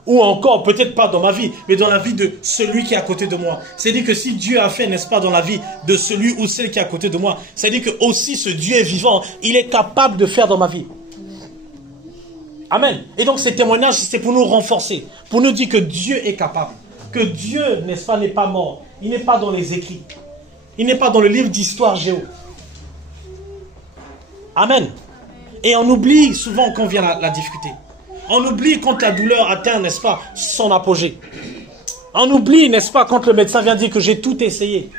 Ou encore, peut-être pas dans ma vie, mais dans la vie de celui qui est à côté de moi. C'est-à-dire que si Dieu a fait, n'est-ce pas, dans la vie de celui ou celle qui est à côté de moi, c'est-à-dire que aussi ce Dieu est vivant, il est capable de faire dans ma vie. Amen. Et donc ces témoignages, c'est pour nous renforcer, pour nous dire que Dieu est capable. Que Dieu, n'est-ce pas, n'est pas mort. Il n'est pas dans les écrits. Il n'est pas dans le livre d'histoire géo. Amen. Et on oublie souvent quand vient la difficulté. On oublie quand la douleur atteint, n'est-ce pas, son apogée. On oublie, n'est-ce pas, quand le médecin vient dire que j'ai tout essayé.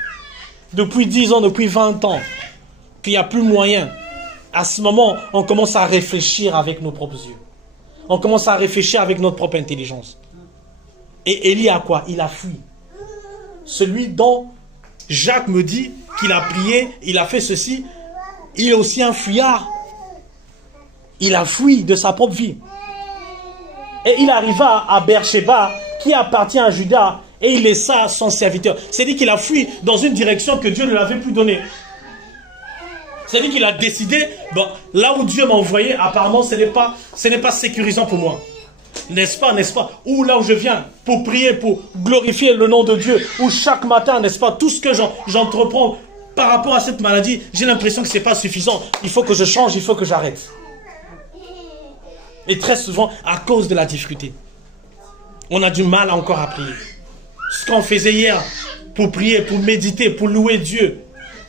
Depuis 10 ans, depuis 20 ans, qu'il n'y a plus moyen. À ce moment, on commence à réfléchir avec nos propres yeux. On commence à réfléchir avec notre propre intelligence. Et Élie a quoi? Il a fui. Celui dont Jacques me dit qu'il a prié, il a fait ceci, il est aussi un fuyard. Il a fui de sa propre vie. Et il arriva à Beersheba, qui appartient à Juda, et il laissa son serviteur. C'est-à-dire qu'il a fui dans une direction que Dieu ne l'avait plus donnée. C'est-à-dire qu'il a décidé, bon, là où Dieu m'a envoyé, apparemment ce n'est pas sécurisant pour moi. N'est-ce pas, ou là où je viens pour prier, pour glorifier le nom de Dieu, ou chaque matin, n'est-ce pas, tout ce que j'entreprends par rapport à cette maladie, j'ai l'impression que ce n'est pas suffisant. Il faut que je change, il faut que j'arrête. Et très souvent, à cause de la difficulté, on a du mal encore à prier. Ce qu'on faisait hier, pour prier, pour méditer, pour louer Dieu,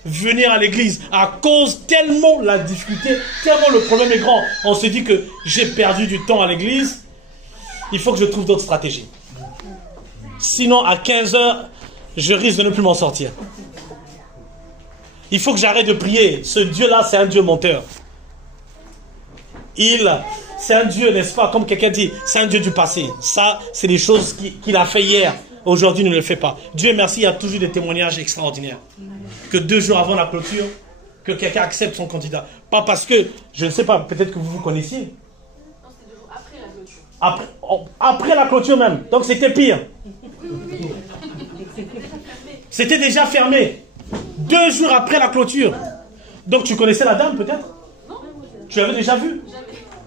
venir à l'église, à cause tellement la difficulté, tellement le problème est grand, on se dit que j'ai perdu du temps à l'église, il faut que je trouve d'autres stratégies. Sinon, à 15 heures, je risque de ne plus m'en sortir. Il faut que j'arrête de prier. Ce Dieu-là, c'est un Dieu menteur. C'est un Dieu, n'est-ce pas, comme quelqu'un dit, c'est un Dieu du passé. Ça, c'est des choses qu'il a fait hier. Aujourd'hui, il ne le fait pas. Dieu merci, il y a toujours des témoignages extraordinaires. Que 2 jours avant la clôture, que quelqu'un accepte son candidat. Pas parce que, je ne sais pas, peut-être que vous vous connaissiez. Après la clôture même. Donc c'était pire. C'était déjà fermé. 2 jours après la clôture. Donc tu connaissais la dame peut-être? Tu l'avais déjà vue?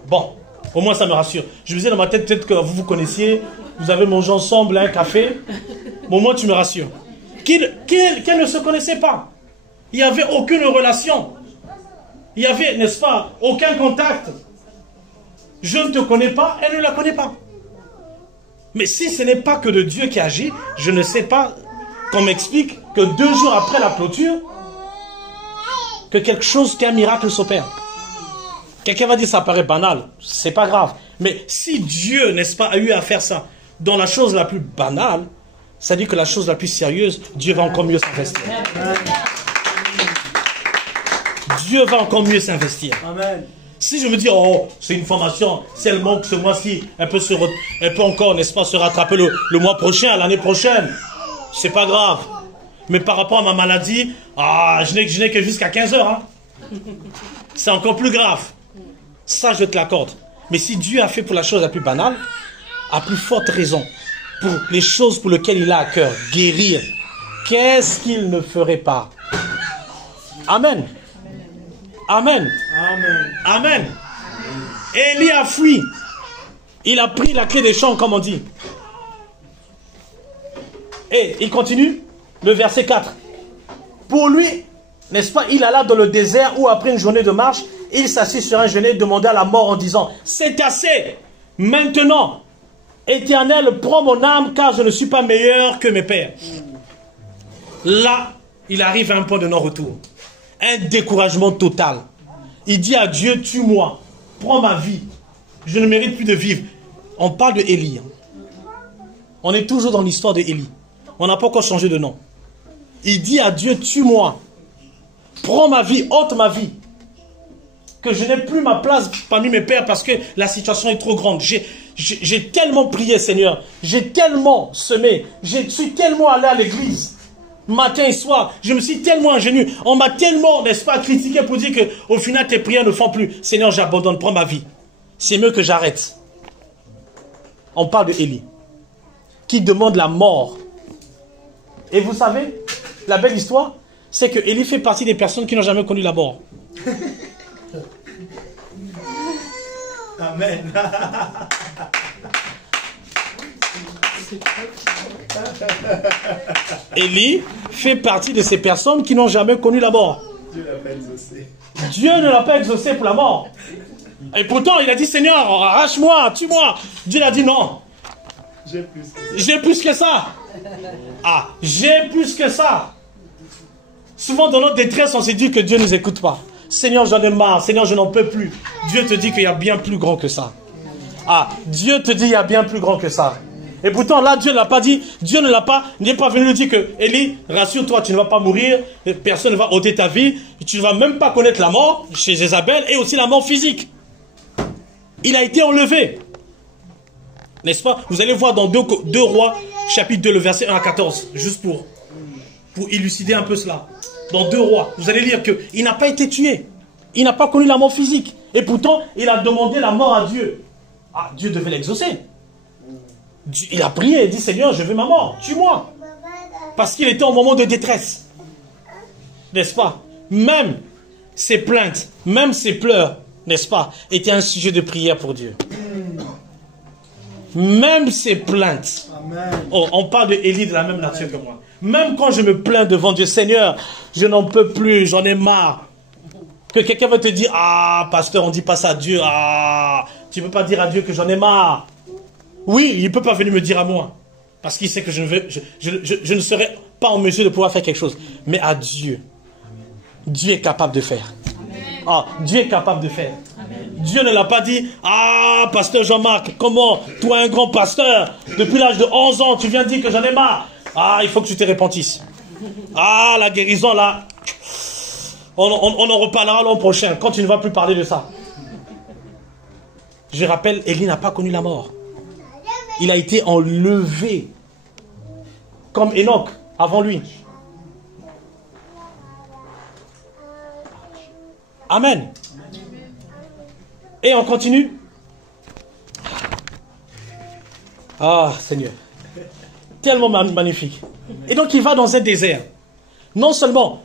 Bon, au moins ça me rassure. Je me disais dans ma tête peut-être que vous vous connaissiez. Vous avez mangé ensemble un café. Mais au moins tu me rassures. Qu'elle ne se connaissait pas. Il n'y avait aucune relation. Il y avait, n'est-ce pas, aucun contact. Je ne te connais pas, elle ne la connaît pas. Mais si ce n'est pas que de Dieu qui agit, je ne sais pas qu'on m'explique que 2 jours après la clôture, que quelque chose, qu'un miracle s'opère. Quelqu'un va dire ça paraît banal, c'est pas grave. Mais si Dieu, n'est-ce pas, a eu à faire ça dans la chose la plus banale, ça dit que la chose la plus sérieuse, Dieu va encore mieux s'investir. Dieu va encore mieux s'investir. Amen. Si je me dis, oh, c'est une formation, si elle manque ce mois-ci, elle peut encore, n'est-ce pas, se rattraper le mois prochain, l'année prochaine. C'est pas grave. Mais par rapport à ma maladie, je n'ai que jusqu'à 15 heures. Hein. C'est encore plus grave. Ça, je te l'accorde. Mais si Dieu a fait pour la chose la plus banale, à plus forte raison, pour les choses pour lesquelles il a à cœur, guérir, qu'est-ce qu'il ne ferait pas? Amen. Amen. Amen. Amen. Élie a fui. Il a pris la clé des champs, comme on dit. Et il continue, le verset 4. Pour lui, n'est-ce pas, il alla dans le désert où après une journée de marche, il s'assit sur un genêt et demanda la mort en disant, c'est assez, maintenant, Éternel, prends mon âme car je ne suis pas meilleur que mes pères. Là, il arrive à un point de non-retour. Un découragement total. Il dit à Dieu, tue-moi, prends ma vie, je ne mérite plus de vivre. On parle de Élie. On est toujours dans l'histoire de Élie. On n'a pas encore changé de nom. Il dit à Dieu, tue-moi, prends ma vie, ôte ma vie. Que je n'ai plus ma place parmi mes pères parce que la situation est trop grande. J'ai tellement prié, Seigneur. J'ai tellement semé. Je suis tellement allé à l'église. Matin et soir. Je me suis tellement ingénu. On m'a tellement, n'est-ce pas, critiqué pour dire qu'au final, tes prières ne font plus. Seigneur, j'abandonne, prends ma vie. C'est mieux que j'arrête. On parle de Élie, qui demande la mort. Et vous savez, la belle histoire, c'est que Élie fait partie des personnes qui n'ont jamais connu la mort. Amen. Élie fait partie de ces personnes qui n'ont jamais connu la mort. Dieu l'a pas exaucé. Dieu ne l'a pas exaucé pour la mort. Et pourtant, il a dit, Seigneur, arrache-moi, tue-moi. Dieu a dit non. J'ai plus que ça. J'ai plus que ça. J'ai plus que ça. Souvent, dans notre détresse, on se dit que Dieu ne nous écoute pas. Seigneur, j'en ai marre. Seigneur, je n'en peux plus. Dieu te dit qu'il y a bien plus grand que ça. Dieu te dit qu'il y a bien plus grand que ça. Et pourtant, là, Dieu ne l'a pas dit. Dieu ne l'a pas. N'est pas venu lui dire que, Élie, rassure-toi, tu ne vas pas mourir. Personne ne va ôter ta vie. Tu ne vas même pas connaître la mort chez Jézabel et aussi la mort physique. Il a été enlevé. N'est-ce pas? Vous allez voir dans 2 Rois, chapitre 2, le verset 1 à 14. Juste pour élucider un peu cela. Dans 2 Rois, vous allez lire qu'il n'a pas été tué. Il n'a pas connu la mort physique. Et pourtant, il a demandé la mort à Dieu. Dieu devait l'exaucer. Il a prié et dit, Seigneur, je veux ma mort, tue-moi. Parce qu'il était en moment de détresse. N'est-ce pas? Même ses plaintes, même ses pleurs, n'est-ce pas, étaient un sujet de prière pour Dieu. Même ses plaintes. Amen. On parle de Élie de la même nature que moi. Même quand je me plains devant Dieu, Seigneur, je n'en peux plus, j'en ai marre. Que quelqu'un va te dire, pasteur, on ne dit pas ça à Dieu. Tu ne peux pas dire à Dieu que j'en ai marre. Oui, il ne peut pas venir me dire à moi. Parce qu'il sait que je ne serai pas en mesure de pouvoir faire quelque chose. Mais à Dieu, Dieu est capable de faire. Dieu est capable de faire. Amen. Dieu ne l'a pas dit, pasteur Jean-Marc, comment, toi un grand pasteur, depuis l'âge de 11 ans, tu viens dire que j'en ai marre. Il faut que tu te repentisses. La guérison là, on en reparlera l'an prochain, quand tu ne vas plus parler de ça. Je rappelle, Élie n'a pas connu la mort. Il a été enlevé, comme Enoch, avant lui. Amen. Et on continue. Seigneur. Tellement magnifique. Et donc il va dans un désert. Non seulement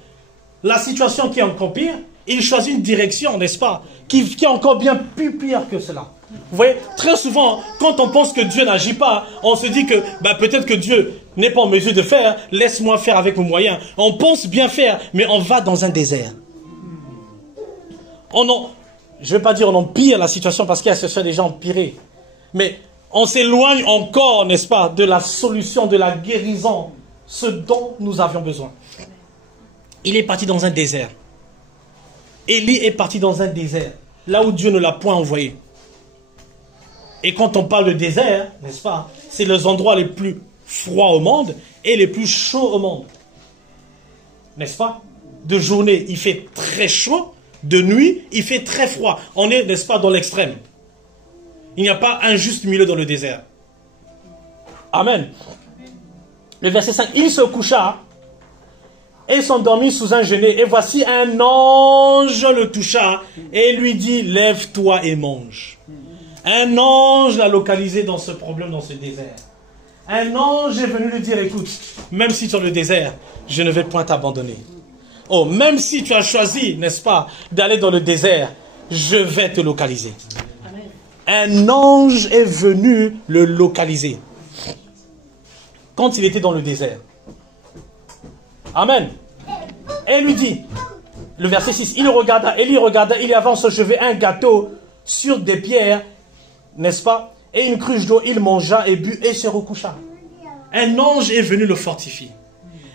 la situation qui est encore pire, il choisit une direction, n'est-ce pas, qui est encore bien plus pire que cela. Vous voyez, très souvent, quand on pense que Dieu n'agit pas, on se dit que peut-être que Dieu n'est pas en mesure de faire, laisse-moi faire avec mes moyens. On pense bien faire, mais on va dans un désert. je ne vais pas dire on empire la situation parce qu'elle se soit déjà empirée. Mais on s'éloigne encore, n'est-ce pas, de la solution, de la guérison, ce dont nous avions besoin. Il est parti dans un désert. Élie est parti dans un désert, là où Dieu ne l'a point envoyé. Et quand on parle de désert, n'est-ce pas, c'est les endroits les plus froids au monde et les plus chauds au monde. N'est-ce pas? De journée, il fait très chaud. De nuit, il fait très froid. On est, n'est-ce pas, dans l'extrême. Il n'y a pas un juste milieu dans le désert. Amen. Le verset 5. Il se coucha et s'endormit sous un genêt. Et voici un ange le toucha et lui dit, lève-toi et mange. Un ange l'a localisé dans ce problème, dans ce désert. Un ange est venu lui dire, écoute, même si tu es dans le désert, je ne vais point t'abandonner. Oh, même si tu as choisi, n'est-ce pas, d'aller dans le désert, je vais te localiser. Un ange est venu le localiser. Quand il était dans le désert. Amen. Et lui dit, le verset 6, il regarda, il y avait en son chevet un gâteau sur des pierres, n'est-ce pas, et une cruche d'eau, il mangea et but et se recoucha. Un ange est venu le fortifier.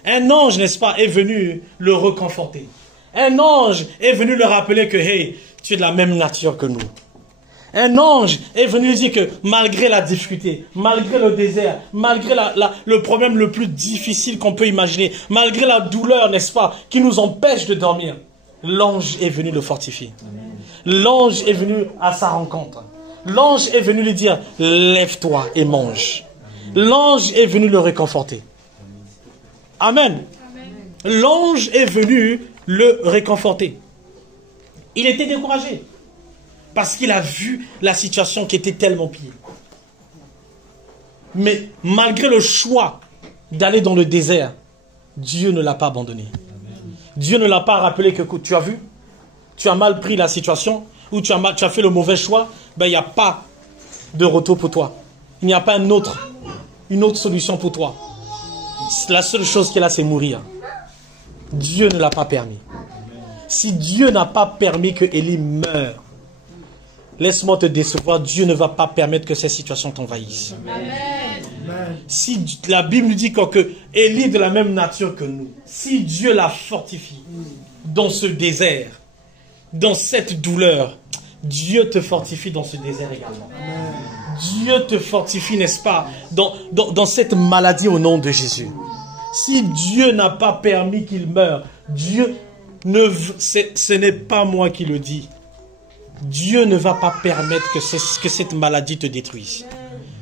Un ange, n'est-ce pas, est venu le réconforter. Un ange est venu le rappeler que, hey, tu es de la même nature que nous. Un ange est venu lui dire que malgré la difficulté, malgré le désert, malgré le problème le plus difficile qu'on peut imaginer, malgré la douleur, n'est-ce pas, qui nous empêche de dormir, l'ange est venu le fortifier. L'ange est venu à sa rencontre. L'ange est venu lui dire, lève-toi et mange. L'ange est venu le réconforter. Amen. L'ange est venu le réconforter. Il était découragé parce qu'il a vu la situation qui était tellement pire. Mais malgré le choix d'aller dans le désert, Dieu ne l'a pas abandonné. Dieu ne l'a pas rappelé que tu as vu, tu as mal pris la situation ou tu as fait le mauvais choix, ben, il n'y a pas de retour pour toi. Il n'y a pas une autre solution pour toi. La seule chose qu'il a, c'est mourir. Dieu ne l'a pas permis. Si Dieu n'a pas permis que Élie meure, laisse-moi te décevoir, Dieu ne va pas permettre que ces situations t'envahissent. Si la Bible nous dit que Élie est de la même nature que nous, si Dieu la fortifie dans ce désert, dans cette douleur, Dieu te fortifie dans ce désert également. Dieu te fortifie, n'est-ce pas, dans cette maladie au nom de Jésus. Si Dieu n'a pas permis qu'il meure, ce n'est pas moi qui le dis. Dieu ne va pas permettre que cette maladie te détruise.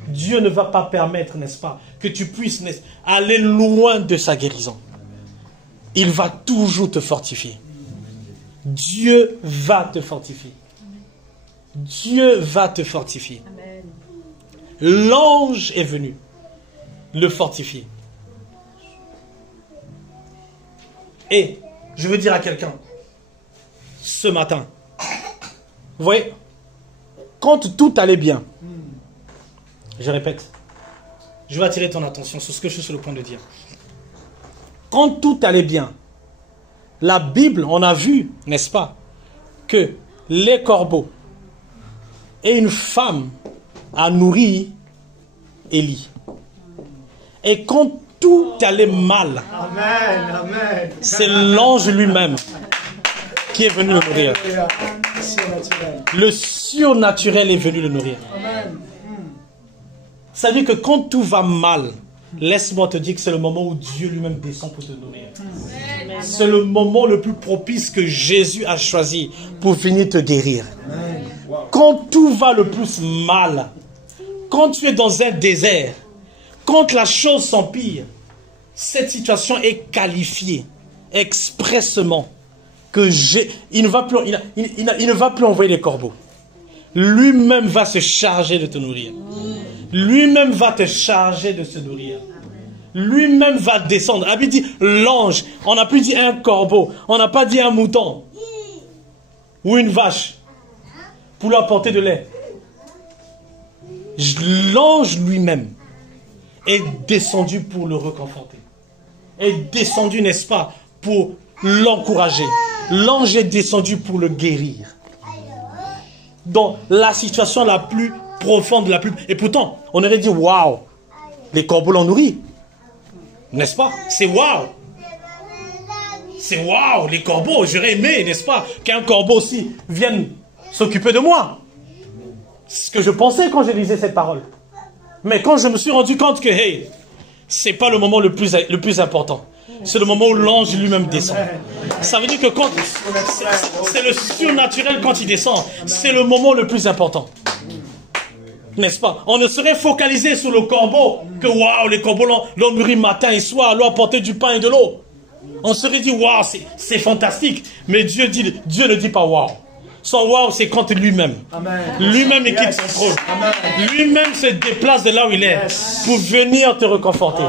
Dieu ne va pas permettre, n'est-ce pas, que tu puisses aller loin de sa guérison. Il va toujours te fortifier. Dieu va te fortifier. Dieu va te fortifier. L'ange est venu le fortifier. Et je veux dire à quelqu'un, ce matin, vous voyez, quand tout allait bien, je répète, je vais attirer ton attention sur ce que je suis sur le point de dire. Quand tout allait bien, la Bible, on a vu, n'est-ce pas, que les corbeaux et une femme a nourri Élie. Et quand tout allait mal, c'est l'ange lui-même qui est venu le nourrir. Le surnaturel est venu le nourrir. Ça veut dire que quand tout va mal, laisse-moi te dire que c'est le moment où Dieu lui-même descend pour te nourrir. C'est le moment le plus propice que Jésus a choisi pour venir te guérir. Quand tout va le plus mal, quand tu es dans un désert, quand la chose s'empire, cette situation est qualifiée expressément que il ne va plus envoyer les corbeaux. Lui-même va se charger de te nourrir. Lui-même va te charger de se nourrir. Lui-même va descendre. La Bible dit l'ange. On n'a plus dit un corbeau. On n'a pas dit un mouton. Ou une vache. Pour lui apporter de lait. L'ange lui-même est descendu pour le réconforter. Est descendu, n'est-ce pas, pour l'encourager. L'ange est descendu pour le guérir. dans la situation la plus profonde, la plus... Et pourtant, on aurait dit, waouh, les corbeaux l'ont nourri. N'est-ce pas? C'est waouh. C'est waouh, les corbeaux. J'aurais aimé, n'est-ce pas, qu'un corbeau aussi vienne s'occuper de moi. C'est ce que je pensais quand je lisais cette parole. Mais quand je me suis rendu compte que, hey, c'est pas le moment le plus important. C'est le moment où l'ange lui-même descend. Ça veut dire que quand c'est le surnaturel quand il descend, c'est le moment le plus important. N'est-ce pas? On ne serait focalisé sur le corbeau que waouh, les corbeaux l'ont nourri matin et soir, l'ont apporté du pain et de l'eau. On serait dit waouh, c'est fantastique. Mais Dieu ne dit pas waouh. Son waouh, c'est quand lui-même. Lui-même il quitte son trône. Lui-même se déplace de là où il est pour venir te réconforter.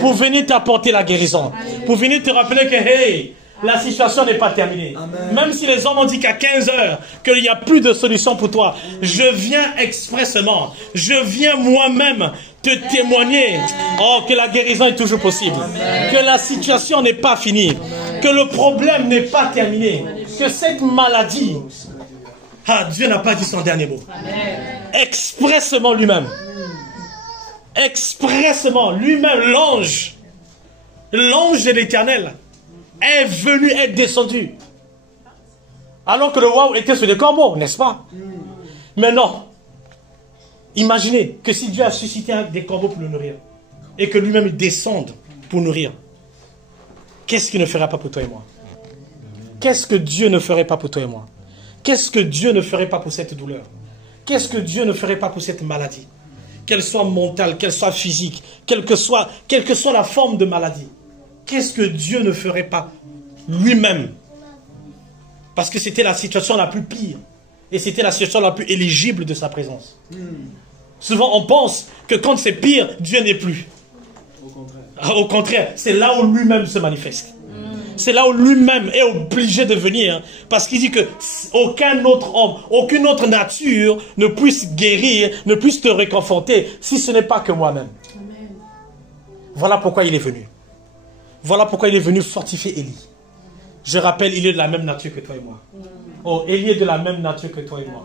Pour venir t'apporter la guérison. Pour venir te rappeler que, hey, la situation n'est pas terminée. Même si les hommes ont dit qu'à 15 heures, qu'il n'y a plus de solution pour toi, je viens expressément, je viens moi-même te témoigner que la guérison est toujours possible. Que la situation n'est pas finie. Que le problème n'est pas terminé. Que cette maladie... Dieu n'a pas dit son dernier mot. Expressément lui-même. Expressément lui-même, l'ange de l'Éternel est venu, est descendu. Alors que le waouh était sur les corbeaux, n'est-ce pas? Mais non. Imaginez que si Dieu a suscité des corbeaux pour le nourrir, et que lui-même descende pour nourrir, qu'est-ce qu'il ne fera pas pour toi et moi? Qu'est-ce que Dieu ne ferait pas pour toi et moi? Qu'est-ce que Dieu ne ferait pas pour cette douleur? Qu'est-ce que Dieu ne ferait pas pour cette maladie? Qu'elle soit mentale, qu'elle soit physique, quelle que soit la forme de maladie. Qu'est-ce que Dieu ne ferait pas lui-même? Parce que c'était la situation la plus pire. Et c'était la situation la plus éligible de sa présence. Souvent, on pense que quand c'est pire, Dieu n'est plus. Au contraire, c'est là où lui-même se manifeste. C'est là où lui-même est obligé de venir. Parce qu'il dit que aucun autre homme, aucune autre nature ne puisse guérir, ne puisse te réconforter, si ce n'est pas que moi-même. Voilà pourquoi il est venu. Voilà pourquoi il est venu fortifier Élie. Je rappelle, il est de la même nature que toi et moi. Oh, Élie est de la même nature que toi et moi.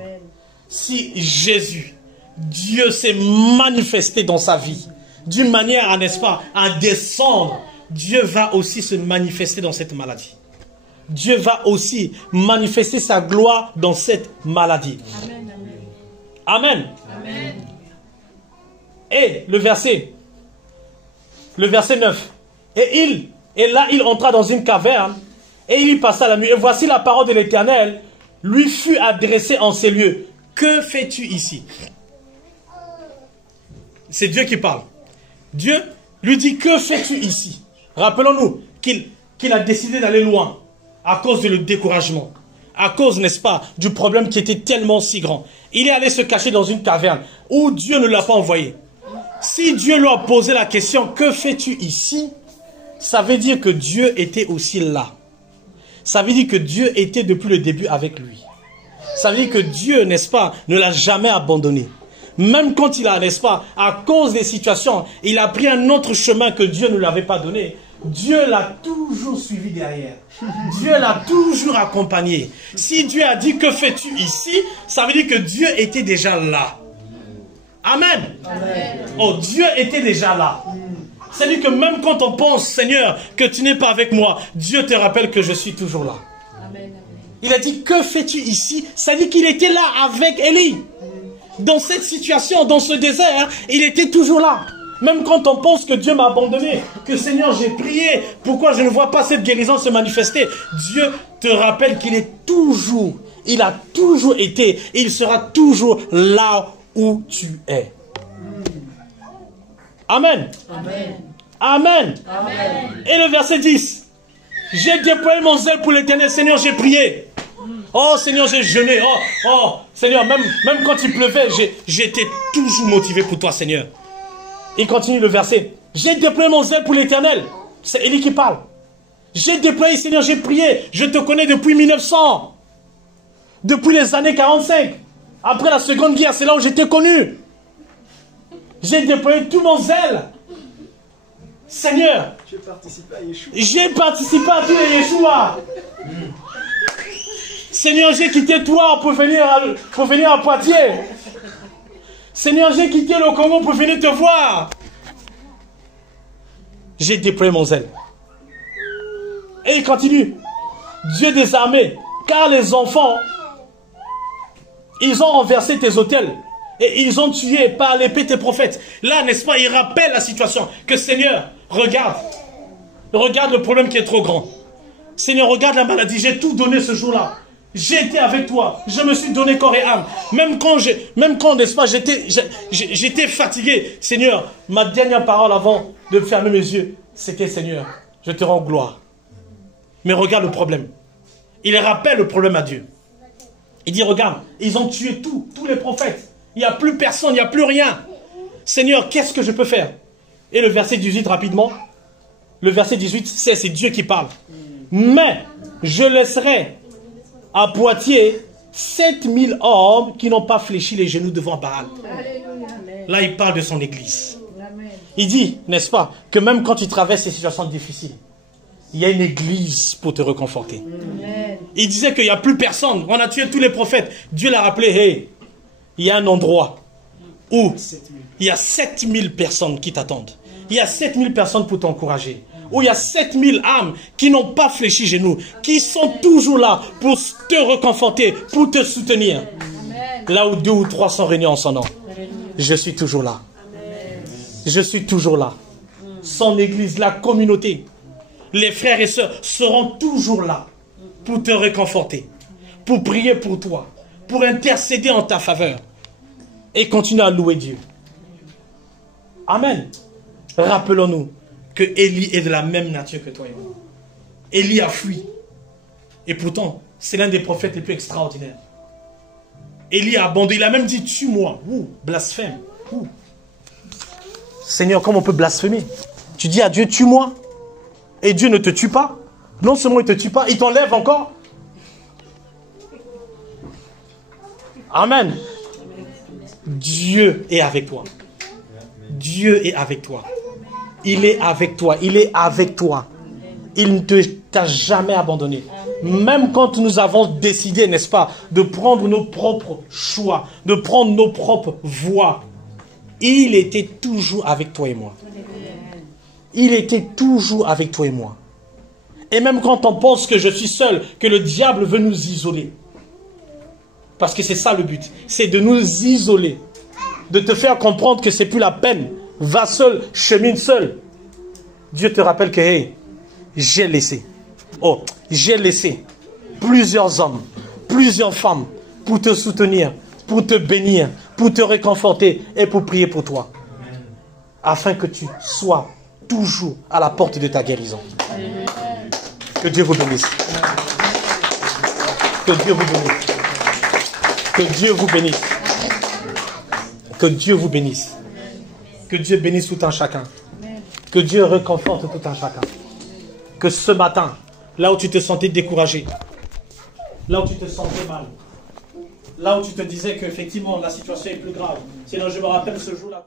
Si Jésus, Dieu s'est manifesté dans sa vie, d'une manière, n'est-ce pas, à descendre, Dieu va aussi se manifester dans cette maladie. Dieu va aussi manifester sa gloire dans cette maladie. Amen. Amen. Et le verset 9. Et là, il entra dans une caverne et il y passa la nuit. Et voici la parole de l'Éternel lui fut adressée en ces lieux. Que fais-tu ici? C'est Dieu qui parle. Dieu lui dit, que fais-tu ici? Rappelons-nous qu'il a décidé d'aller loin à cause du découragement. À cause, n'est-ce pas, du problème qui était tellement si grand. Il est allé se cacher dans une caverne où Dieu ne l'a pas envoyé. Si Dieu lui a posé la question, que fais-tu ici? Ça veut dire que Dieu était aussi là. Ça veut dire que Dieu était depuis le début avec lui. Ça veut dire que Dieu, n'est-ce pas, ne l'a jamais abandonné. Même quand il a, n'est-ce pas, à cause des situations, il a pris un autre chemin que Dieu ne lui avait pas donné. Dieu l'a toujours suivi derrière. Dieu l'a toujours accompagné. Si Dieu a dit, que fais-tu ici? Ça veut dire que Dieu était déjà là. Amen. Amen. Oh, Dieu était déjà là. C'est-à-dire que même quand on pense, Seigneur, que tu n'es pas avec moi, Dieu te rappelle que je suis toujours là. Amen. Il a dit, que fais-tu ici? Ça veut dire qu'il était là avec Élie. Dans cette situation, dans ce désert, il était toujours là. Même quand on pense que Dieu m'a abandonné, que Seigneur, j'ai prié, pourquoi je ne vois pas cette guérison se manifester? Dieu te rappelle qu'il est toujours, il a toujours été, et il sera toujours là où tu es. Amen. Amen. Amen. Amen. Et le verset 10. J'ai déployé mon zèle pour l'Éternel. Seigneur, j'ai prié. Oh Seigneur, j'ai jeûné. Oh Seigneur, même quand il pleuvait, j'étais toujours motivé pour toi, Seigneur. Il continue le verset. J'ai déployé mon zèle pour l'Éternel. C'est Élie qui parle. J'ai déployé, Seigneur, j'ai prié. Je te connais depuis 1900. Depuis les années 45. Après la Seconde Guerre, c'est là où j'étais connu. J'ai déployé tout mon zèle. Seigneur, j'ai participé à tous les Yeshua. Seigneur, j'ai quitté toi pour venir à Poitiers. Seigneur, j'ai quitté le Congo pour venir te voir. J'ai déployé mon zèle. Et il continue. Dieu des armées, car les enfants, ils ont renversé tes autels et ils ont tué par l'épée tes prophètes. Là, n'est-ce pas, il rappelle la situation que Seigneur, regarde le problème qui est trop grand. Seigneur, regarde la maladie, j'ai tout donné ce jour-là. J'ai été avec toi, je me suis donné corps et âme. Même quand, n'est-ce pas, j'étais fatigué. Seigneur, ma dernière parole avant de fermer mes yeux, c'était Seigneur, je te rends gloire. Mais regarde le problème. Il rappelle le problème à Dieu. Il dit, regarde, ils ont tué tous les prophètes. Il n'y a plus personne, il n'y a plus rien. Seigneur, qu'est-ce que je peux faire? Et le verset 18, rapidement. Le verset 18, c'est Dieu qui parle. Mais je laisserai à Poitiers 7000 hommes qui n'ont pas fléchi les genoux devant Baal. Là, il parle de son église. Il dit, n'est-ce pas, que même quand tu traverses ces situations difficiles, il y a une église pour te réconforter. Il disait qu'il n'y a plus personne. On a tué tous les prophètes. Dieu l'a rappelé, hey, il y a un endroit où il y a 7000 personnes qui t'attendent. Il y a 7000 personnes pour t'encourager. Où il y a 7000 âmes qui n'ont pas fléchi genoux, qui sont toujours là pour te réconforter, pour te soutenir. Là où 2 ou 3 sont réunis en son nom. Je suis toujours là. Je suis toujours là. Son église, la communauté, les frères et sœurs seront toujours là pour te réconforter, pour prier pour toi, pour intercéder en ta faveur et continuer à louer Dieu. Amen. Rappelons-nous que Élie est de la même nature que toi et moi. Élie a fui. Et pourtant, c'est l'un des prophètes les plus extraordinaires. Élie a abandonné. Il a même dit, tue-moi. Blasphème. Seigneur, comment on peut blasphémer? Tu dis à Dieu, tue-moi. Et Dieu ne te tue pas. Non seulement il ne te tue pas, il t'enlève encore. Amen. Dieu est avec toi. Dieu est avec toi. Il est avec toi. Il est avec toi. Il ne t'a jamais abandonné. Même quand nous avons décidé, n'est-ce pas, de prendre nos propres choix, de prendre nos propres voies, il était toujours avec toi et moi. Il était toujours avec toi et moi. Et même quand on pense que je suis seul, que le diable veut nous isoler. Parce que c'est ça le but. C'est de nous isoler. De te faire comprendre que c'est plus la peine. Va seul, chemine seul. Dieu te rappelle que, hey, j'ai laissé plusieurs hommes, plusieurs femmes pour te soutenir, pour te bénir, pour te réconforter et pour prier pour toi. Afin que tu sois toujours à la porte de ta guérison. Que Dieu vous bénisse. Que Dieu vous bénisse. Que Dieu vous bénisse. Que Dieu vous bénisse. Que Dieu bénisse tout un chacun. Que Dieu réconforte tout un chacun. Que ce matin, là où tu te sentais découragé, là où tu te sentais mal, là où tu te disais qu'effectivement la situation est plus grave, sinon je me rappelle ce jour-là.